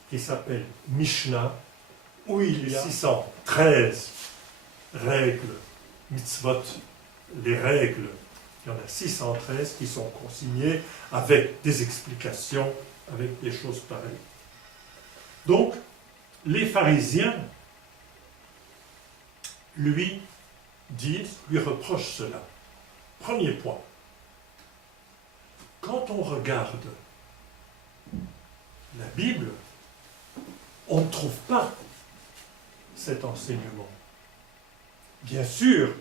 qui s'appelle Mishnah, où il y a 613 règles, mitzvot, les règles. Il y en a 613 qui sont consignées avec des explications, avec des choses pareilles. Donc, les pharisiens lui reprochent cela. Premier point. Quand on regarde la Bible, on ne trouve pas cet enseignement. Bien sûr,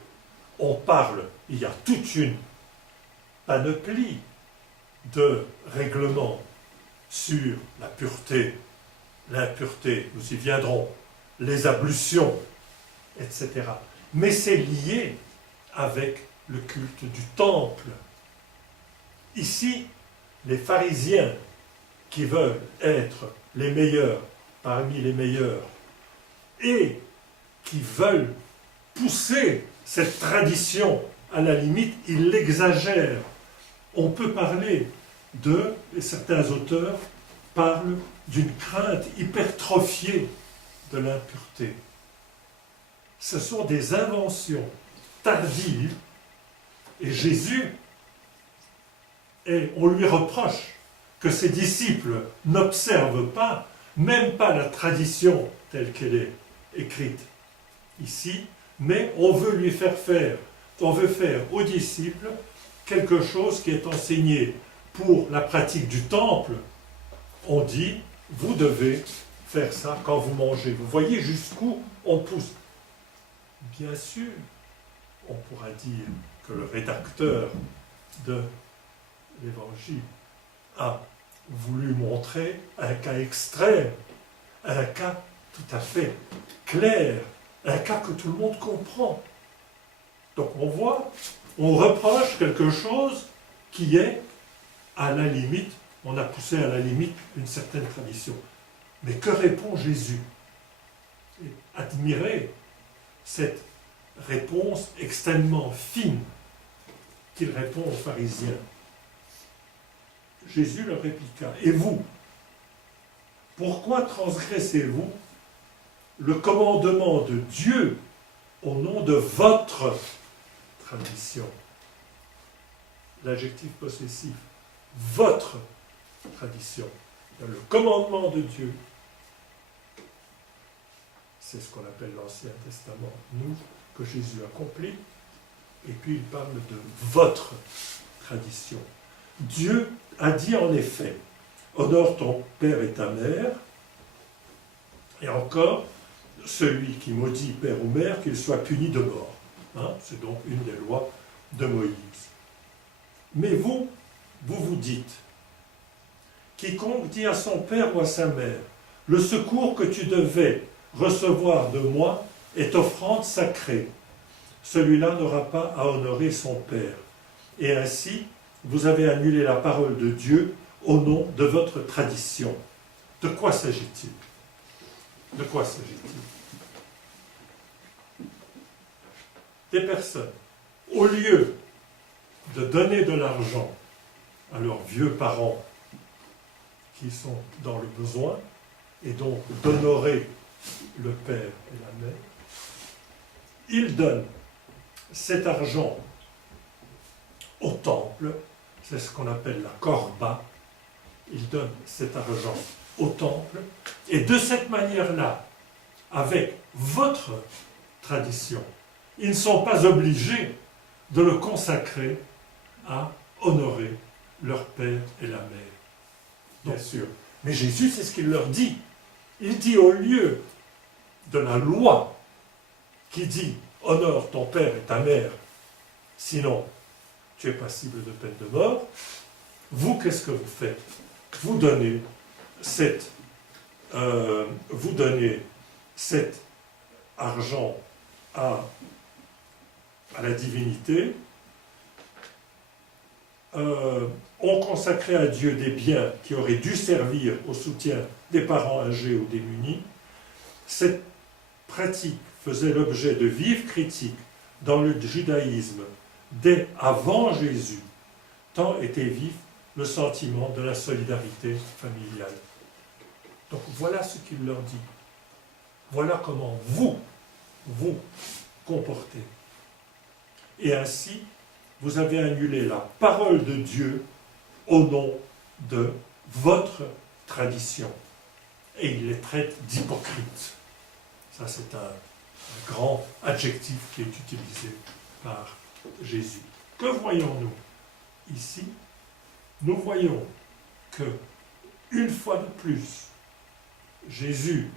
on parle, il y a toute une panoplie de règlements sur la pureté, l'impureté, nous y viendrons, les ablutions, etc. Mais c'est lié avec le culte du temple. Ici, les pharisiens qui veulent être les meilleurs parmi les meilleurs et qui veulent pousser cette tradition à la limite, ils l'exagèrent. On peut parler et certains auteurs parlent d'une crainte hypertrophiée de l'impureté. Ce sont des inventions tardives et Jésus, on lui reproche que ses disciples n'observent pas, même pas la tradition telle qu'elle est écrite ici, mais on veut lui faire aux disciples quelque chose qui est enseigné pour la pratique du temple. On dit, vous devez faire ça quand vous mangez. Vous voyez jusqu'où on pousse. Bien sûr, on pourra dire que le rédacteur de l'Évangile a voulu montrer un cas extrême, un cas tout à fait clair, un cas que tout le monde comprend. Donc on voit, on reproche quelque chose qui est à la limite, on a poussé à la limite une certaine tradition. Mais que répond Jésus? Admirez cette réponse extrêmement fine qu'il répond aux pharisiens. Jésus leur répliqua, « Et vous, pourquoi transgressez-vous le commandement de Dieu au nom de votre tradition ?» L'adjectif possessif, votre tradition. Le commandement de Dieu, c'est ce qu'on appelle l'Ancien Testament, nous, que Jésus accomplit, et puis il parle de votre tradition. Dieu a dit en effet, honore ton père et ta mère, et encore, celui qui maudit père ou mère, qu'il soit puni de mort. Hein, c'est donc une des lois de Moïse. Mais vous vous dites, quiconque dit à son père ou à sa mère, le secours que tu devais recevoir de moi est offrande sacrée. Celui-là n'aura pas à honorer son père. Et ainsi, vous avez annulé la parole de Dieu au nom de votre tradition. De quoi s'agit-il? De quoi s'agit-il? Des personnes, au lieu de donner de l'argent à leurs vieux parents qui sont dans le besoin, et donc d'honorer le père et la mère, ils donnent cet argent au temple, c'est ce qu'on appelle la korba, ils donnent cet argent au temple, et de cette manière-là, avec votre tradition, ils ne sont pas obligés de le consacrer à honorer leur père et la mère. Bien sûr. Mais Jésus, c'est ce qu'il leur dit. Il dit au lieu de la loi qui dit « honore ton père et ta mère, sinon tu es passible de peine de mort », vous, qu'est-ce que vous faites? Vous donnez cet argent à la divinité, on consacrait à Dieu des biens qui auraient dû servir au soutien des parents âgés ou démunis. Cette pratique faisait l'objet de vives critiques dans le judaïsme dès avant Jésus, tant était vif le sentiment de la solidarité familiale. Donc voilà ce qu'il leur dit. Voilà comment vous comportez. Et ainsi, vous avez annulé la parole de Dieu au nom de votre tradition. Et il les traite d'hypocrites. Ça, c'est un grand adjectif qui est utilisé par Jésus. Que voyons-nous ici? Nous voyons que, une fois de plus, Jésus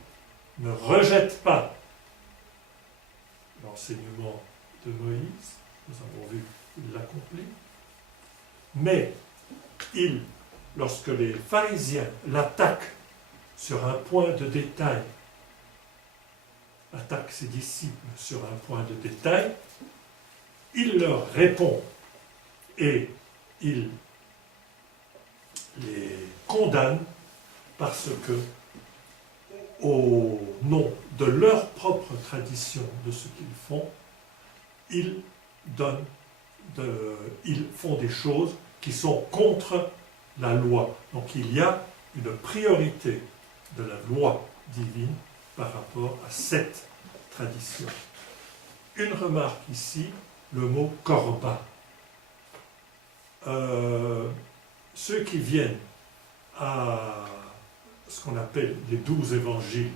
ne rejette pas l'enseignement de Moïse, nous avons vu qu'il l'accomplit, mais lorsque les pharisiens l'attaquent sur un point de détail, attaque ses disciples sur un point de détail, il leur répond et il les condamne parce que, au nom de leur propre tradition, de ce qu'ils font, ils font des choses qui sont contre la loi. Donc il y a une priorité de la loi divine par rapport à cette tradition. Une remarque ici, le mot korba. Ceux qui viennent à ce qu'on appelle les 12 évangiles,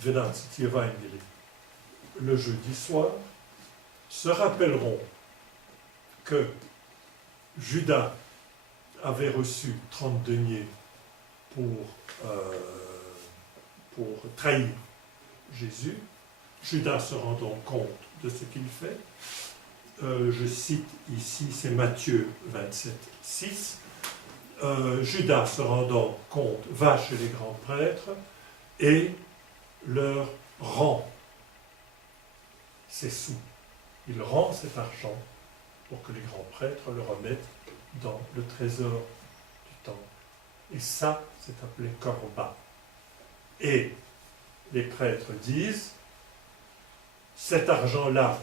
Venantitie Evangeli, le jeudi soir, se rappelleront que Judas avait reçu 30 deniers pour trahir Jésus, Judas se rend donc compte de ce qu'il fait. Je cite ici, c'est Matthieu 27, 6. Judas se rendant compte va chez les grands prêtres et leur rend ses sous. Il rend cet argent pour que les grands prêtres le remettent dans le trésor du temple. Et ça, c'est appelé corban. Et les prêtres disent, cet argent-là,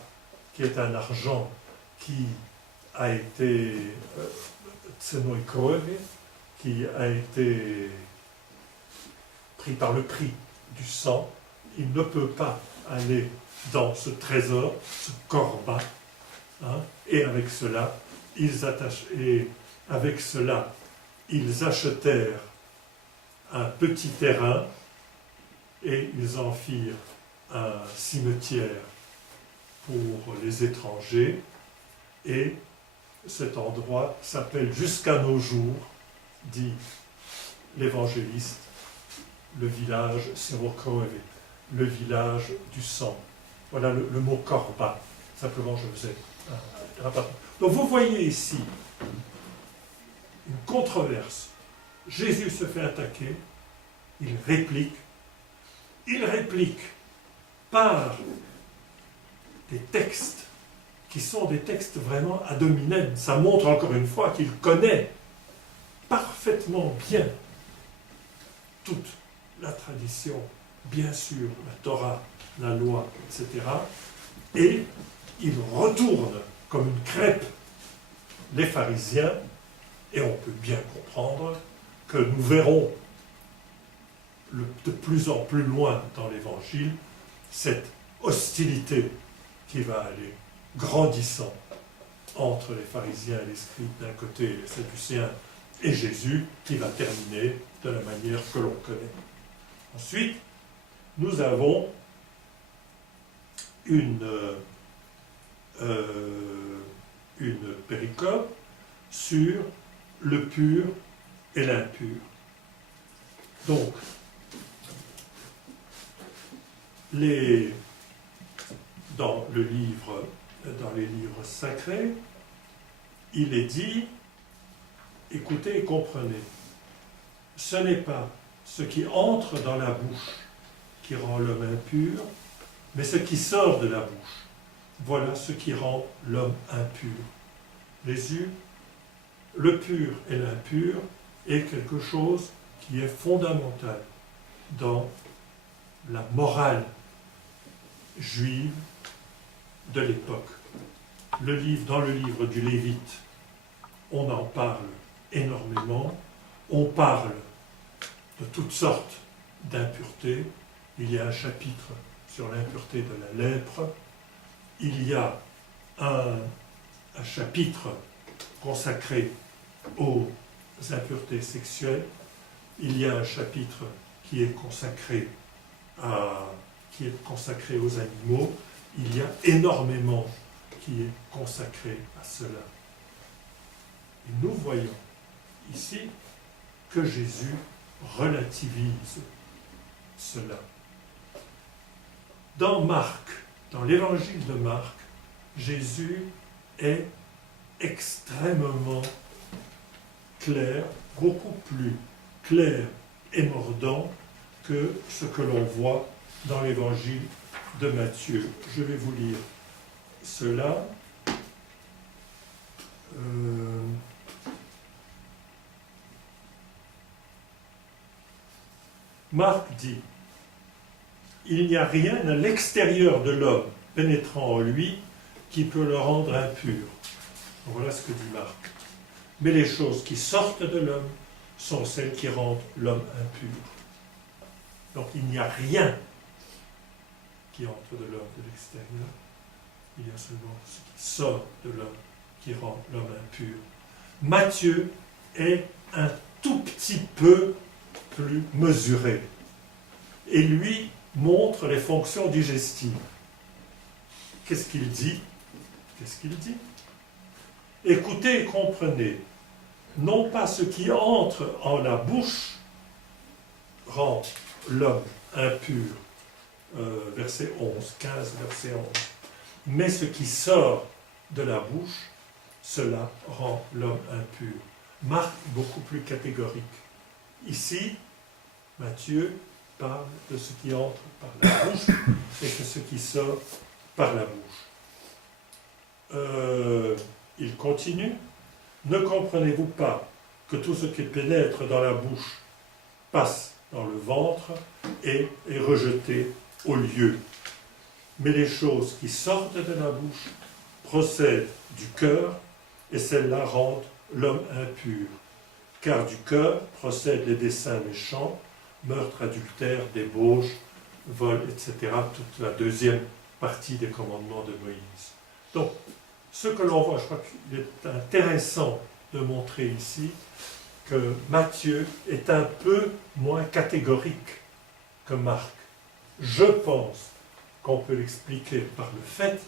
qui est un argent qui a été qui a été pris par le prix du sang, il ne peut pas aller dans ce trésor, ce corban, hein, et avec cela, ils achetèrent un petit terrain et ils en firent un cimetière pour les étrangers, et cet endroit s'appelle jusqu'à nos jours, dit l'évangéliste, le village Serokoeve, le village du sang. Voilà le mot corban. Simplement, je faisais un rapport. Donc vous voyez ici une controverse. Jésus se fait attaquer, il réplique par des textes qui sont des textes vraiment ad hominem. Ça montre encore une fois qu'il connaît parfaitement bien toute la tradition, bien sûr, la Torah, la loi, etc. Et il retourne comme une crêpe les pharisiens, et on peut bien comprendre que nous verrons de plus en plus loin dans l'Évangile cette hostilité qui va aller grandissant entre les pharisiens et les scribes d'un côté et les sadducéens et Jésus, qui va terminer de la manière que l'on connaît. Ensuite, nous avons une péricope sur le pur et l'impur. Donc, dans les livres sacrés, il est dit, écoutez et comprenez, ce n'est pas ce qui entre dans la bouche qui rend l'homme impur, mais ce qui sort de la bouche. Voilà ce qui rend l'homme impur. Le pur et l'impur est quelque chose qui est fondamental dans la morale juive de l'époque. Dans le livre du Lévite, on en parle énormément. On parle de toutes sortes d'impuretés. Il y a un chapitre sur l'impureté de la lèpre. Il y a un chapitre consacré aux impuretés sexuelles. Il y a un chapitre qui est consacré aux animaux. Il y a énormément qui est consacré à cela. Et nous voyons ici que Jésus relativise cela. Dans Marc, dans l'évangile de Marc, Jésus est extrêmement clair, beaucoup plus clair et mordant que ce que l'on voit dans l'évangile de Matthieu. Je vais vous lire cela. Marc dit, il n'y a rien à l'extérieur de l'homme pénétrant en lui qui peut le rendre impur. Voilà ce que dit Marc. Mais les choses qui sortent de l'homme sont celles qui rendent l'homme impur. Donc il n'y a rien qui entre de l'homme de l'extérieur. Il y a seulement ce qui sort de l'homme qui rend l'homme impur. Matthieu est un tout petit peu plus mesuré. Et lui montre les fonctions digestives. Qu'est-ce qu'il dit? Écoutez et comprenez. Non pas ce qui entre en la bouche rend l'homme impur, verset 11, 15, verset 11. Mais ce qui sort de la bouche, cela rend l'homme impur. Marc, beaucoup plus catégorique. Ici, Matthieu parle de ce qui entre par la bouche et de ce qui sort par la bouche. Il continue. Ne comprenez-vous pas que tout ce qui pénètre dans la bouche passe dans le ventre et est rejeté au lieu. Mais les choses qui sortent de la bouche procèdent du cœur et celles-là rendent l'homme impur. Car du cœur procèdent les desseins méchants, meurtre, adultère, débauche, vol, etc. Toute la deuxième partie des commandements de Moïse. Donc, ce que l'on voit, je crois qu'il est intéressant de montrer ici que Matthieu est un peu moins catégorique que Marc. Je pense qu'on peut l'expliquer par le fait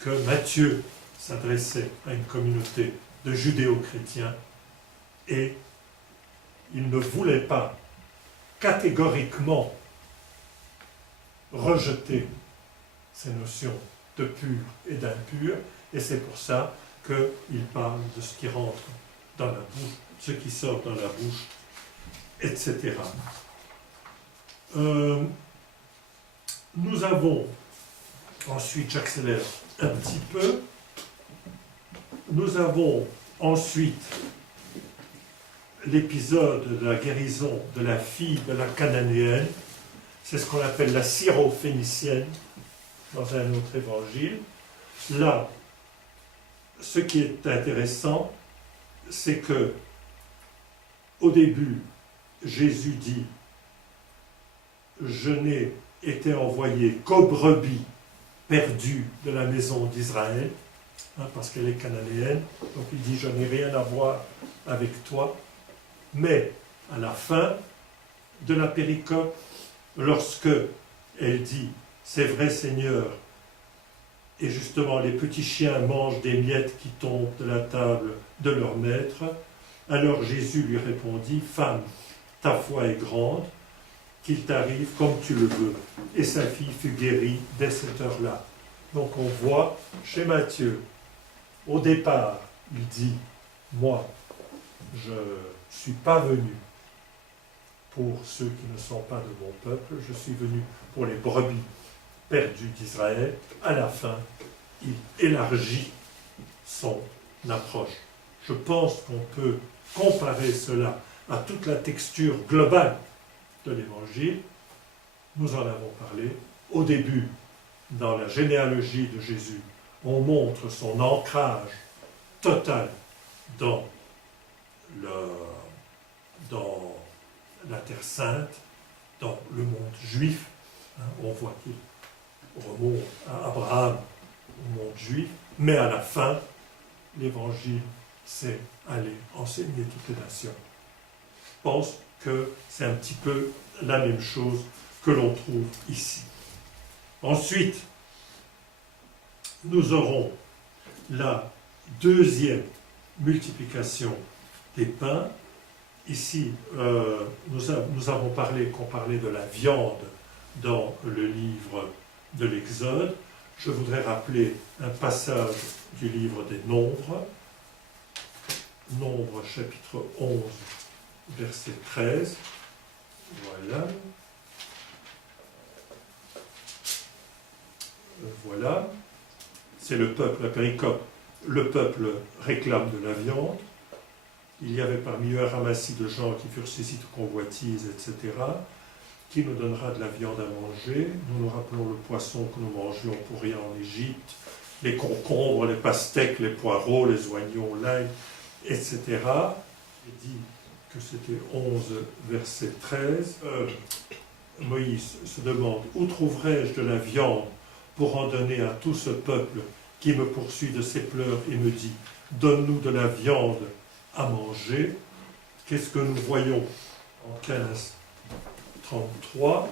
que Matthieu s'adressait à une communauté de judéo-chrétiens et il ne voulait pas catégoriquement rejeter ces notions de pur et d'impur, et c'est pour ça qu'il parle de ce qui rentre dans la bouche, ce qui sort dans la bouche, etc. Nous avons, ensuite j'accélère un petit peu, nous avons ensuite l'épisode de la guérison de la fille de la Cananéenne, c'est ce qu'on appelle la syrophénicienne dans un autre évangile. Là, ce qui est intéressant, c'est que au début, Jésus dit « Je n'ai été envoyé qu'aux brebis perdues de la maison d'Israël », parce qu'elle est cananéenne, donc il dit « Je n'ai rien à voir avec toi ». Mais à la fin de la péricope, lorsque elle dit « C'est vrai Seigneur », et justement les petits chiens mangent des miettes qui tombent de la table de leur maître, alors Jésus lui répondit « Femme, ta foi est grande, qu'il t'arrive comme tu le veux. » Et sa fille fut guérie dès cette heure-là. Donc on voit chez Matthieu, au départ, il dit « Moi, je ne suis pas venu pour ceux qui ne sont pas de mon peuple, je suis venu pour les brebis perdues d'Israël. » À la fin, il élargit son approche. Je pense qu'on peut comparer cela à toute la texture globale de l'Évangile. Nous en avons parlé. Au début, dans la généalogie de Jésus, on montre son ancrage total dans la Terre Sainte, dans le monde juif. On voit qu'il remonte à Abraham, au monde juif, mais à la fin, l'Évangile, c'est aller enseigner toutes les nations. Je pense que c'est un petit peu la même chose que l'on trouve ici. Ensuite, nous aurons la deuxième multiplication des pains. Ici, nous avons parlé qu'on parlait de la viande dans le livre de l'Exode. Je voudrais rappeler un passage du livre des Nombres. Nombres chapitre 11, verset 13. Voilà. Voilà. C'est le peuple, la péricope. Le peuple réclame de la viande. Il y avait parmi eux un ramassis de gens qui furent saisis de convoitises, etc. Qui nous donnera de la viande à manger? Nous nous rappelons le poisson que nous mangions pour rien en Égypte, les concombres, les pastèques, les poireaux, les oignons, l'ail, etc. Il dit que c'était 11, verset 13. Moïse se demande, où trouverai-je de la viande pour en donner à tout ce peuple qui me poursuit de ses pleurs et me dit, donne-nous de la viande à manger. Qu'est-ce que nous voyons en 15, 33?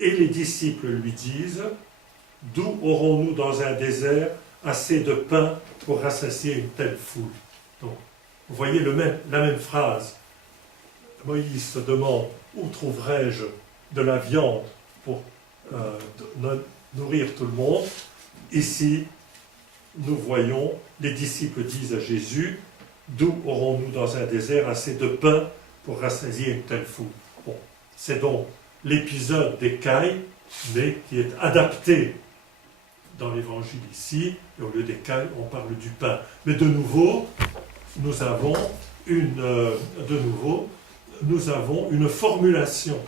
Et les disciples lui disent, d'où aurons-nous dans un désert assez de pain pour rassasier une telle foule? Donc, vous voyez la même phrase. Moïse se demande, où trouverai-je de la viande pour nourrir tout le monde. Ici, nous voyons, les disciples disent à Jésus, d'où aurons-nous dans un désert assez de pain pour rassasier une telle foule? Bon, c'est donc l'épisode des cailles, mais qui est adapté dans l'évangile ici, et au lieu des cailles, on parle du pain. Mais de nouveau, nous avons une formulation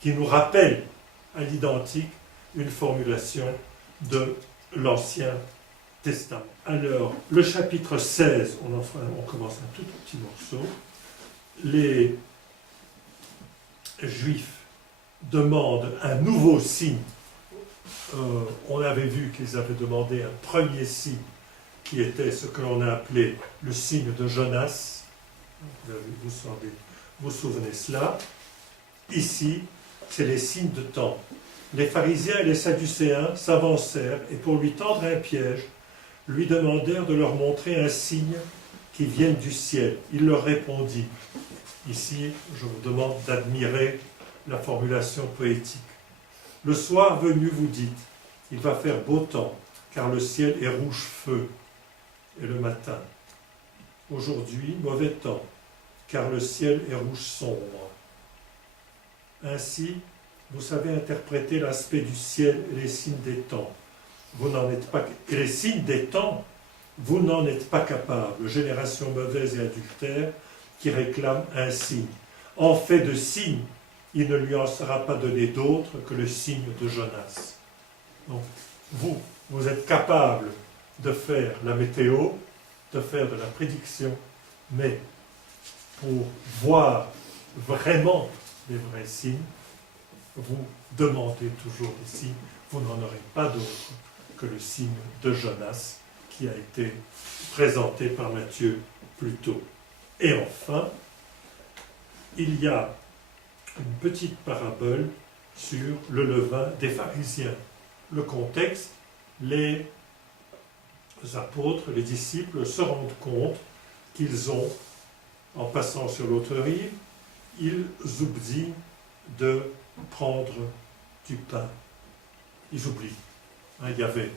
qui nous rappelle à l'identique une formulation de l'Ancien Testament. Alors, le chapitre 16, on commence un tout petit morceau. Les Juifs demandent un nouveau signe. On avait vu qu'ils avaient demandé un premier signe, qui était ce que l'on a appelé le signe de Jonas. Vous souvenez cela. Ici, c'est les signes de temps. Les pharisiens et les sadducéens s'avancèrent et pour lui tendre un piège, lui demandèrent de leur montrer un signe qui vienne du ciel. Il leur répondit. Ici, je vous demande d'admirer la formulation poétique. Le soir venu, vous dites, il va faire beau temps, car le ciel est rouge feu. Et le matin, aujourd'hui, mauvais temps, car le ciel est rouge sombre. Ainsi, vous savez interpréter l'aspect du ciel et les signes des temps. Vous n'en êtes pas, et les signes des temps, vous n'en êtes pas capable, génération mauvaise et adultère, qui réclame un signe. En fait de signe, il ne lui en sera pas donné d'autre que le signe de Jonas. Donc, vous êtes capable de faire la météo, de faire de la prédiction, mais pour voir vraiment les vrais signes, vous demandez toujours des signes, vous n'en aurez pas d'autre que le signe de Jonas qui a été présenté par Matthieu plus tôt. Et enfin, il y a une petite parabole sur le levain des pharisiens. Le contexte, les apôtres, les disciples se rendent compte qu'ils ont, en passant sur l'autre rive, ils oublient de prendre du pain. Ils oublient. Il y avait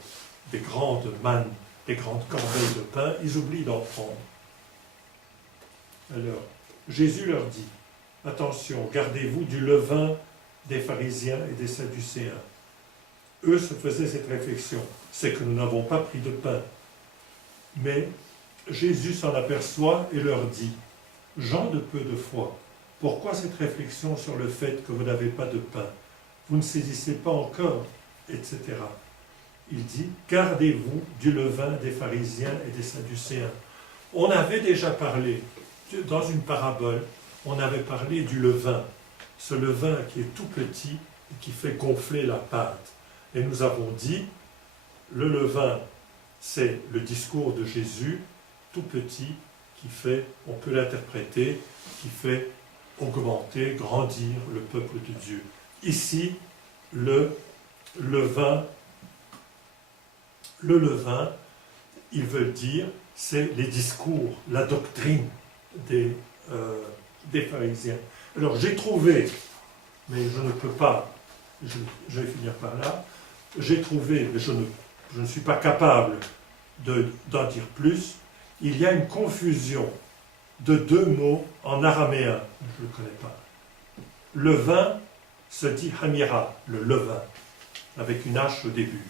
des grandes mannes, des grandes corbeilles de pain, ils oublient d'en prendre. Alors, Jésus leur dit, attention, gardez-vous du levain des pharisiens et des sadducéens. Eux se faisaient cette réflexion, c'est que nous n'avons pas pris de pain. Mais Jésus s'en aperçoit et leur dit, gens de peu de foi, pourquoi cette réflexion sur le fait que vous n'avez pas de pain? Vous ne saisissez pas encore, etc. Il dit, gardez-vous du levain des pharisiens et des sadducéens. On avait déjà parlé, dans une parabole, on avait parlé du levain. Ce levain qui est tout petit et qui fait gonfler la pâte. Et nous avons dit, le levain, c'est le discours de Jésus, tout petit, qui fait, on peut l'interpréter, qui fait augmenter, grandir le peuple de Dieu. Ici, le levain, ils veulent dire, c'est les discours, la doctrine des pharisiens. Alors j'ai trouvé, mais je ne peux pas, je vais finir par là, j'ai trouvé, mais je ne suis pas capable d'en dire plus, il y a une confusion de deux mots en araméen, je ne le connais pas. Le vin se dit hamira, le levain, avec une H au début.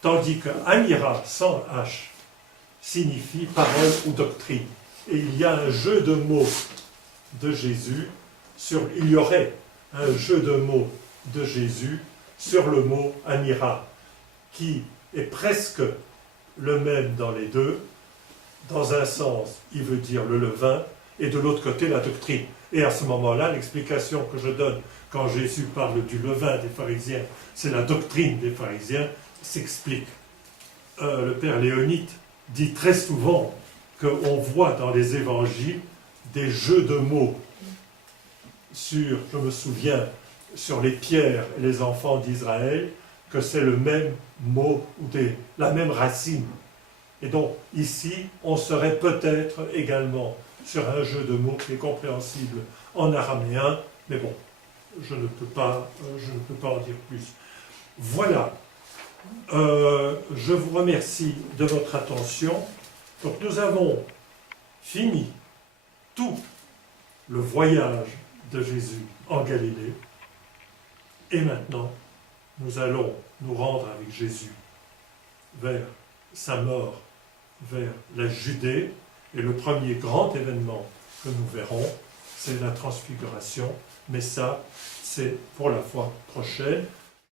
Tandis que hamira, sans H, signifie parole ou doctrine. Et il y a un jeu de mots de Jésus, il y aurait un jeu de mots de Jésus sur le mot hamira, qui est presque le même dans les deux. Dans un sens, il veut dire le levain, et de l'autre côté, la doctrine. Et à ce moment-là, l'explication que je donne quand Jésus parle du levain des pharisiens, c'est la doctrine des pharisiens, s'explique. Le père Léonite dit très souvent qu'on voit dans les évangiles des jeux de mots sur, je me souviens, sur les pierres et les enfants d'Israël, que c'est le même mot ou la même racine. Et donc, ici, on serait peut-être également sur un jeu de mots qui est compréhensible en araméen, mais bon, je ne peux pas en dire plus. Voilà. Je vous remercie de votre attention. Donc nous avons fini tout le voyage de Jésus en Galilée. Et maintenant, nous allons nous rendre avec Jésus vers sa mort, vers la Judée. Et le premier grand événement que nous verrons, c'est la transfiguration. Mais ça, c'est pour la fois prochaine.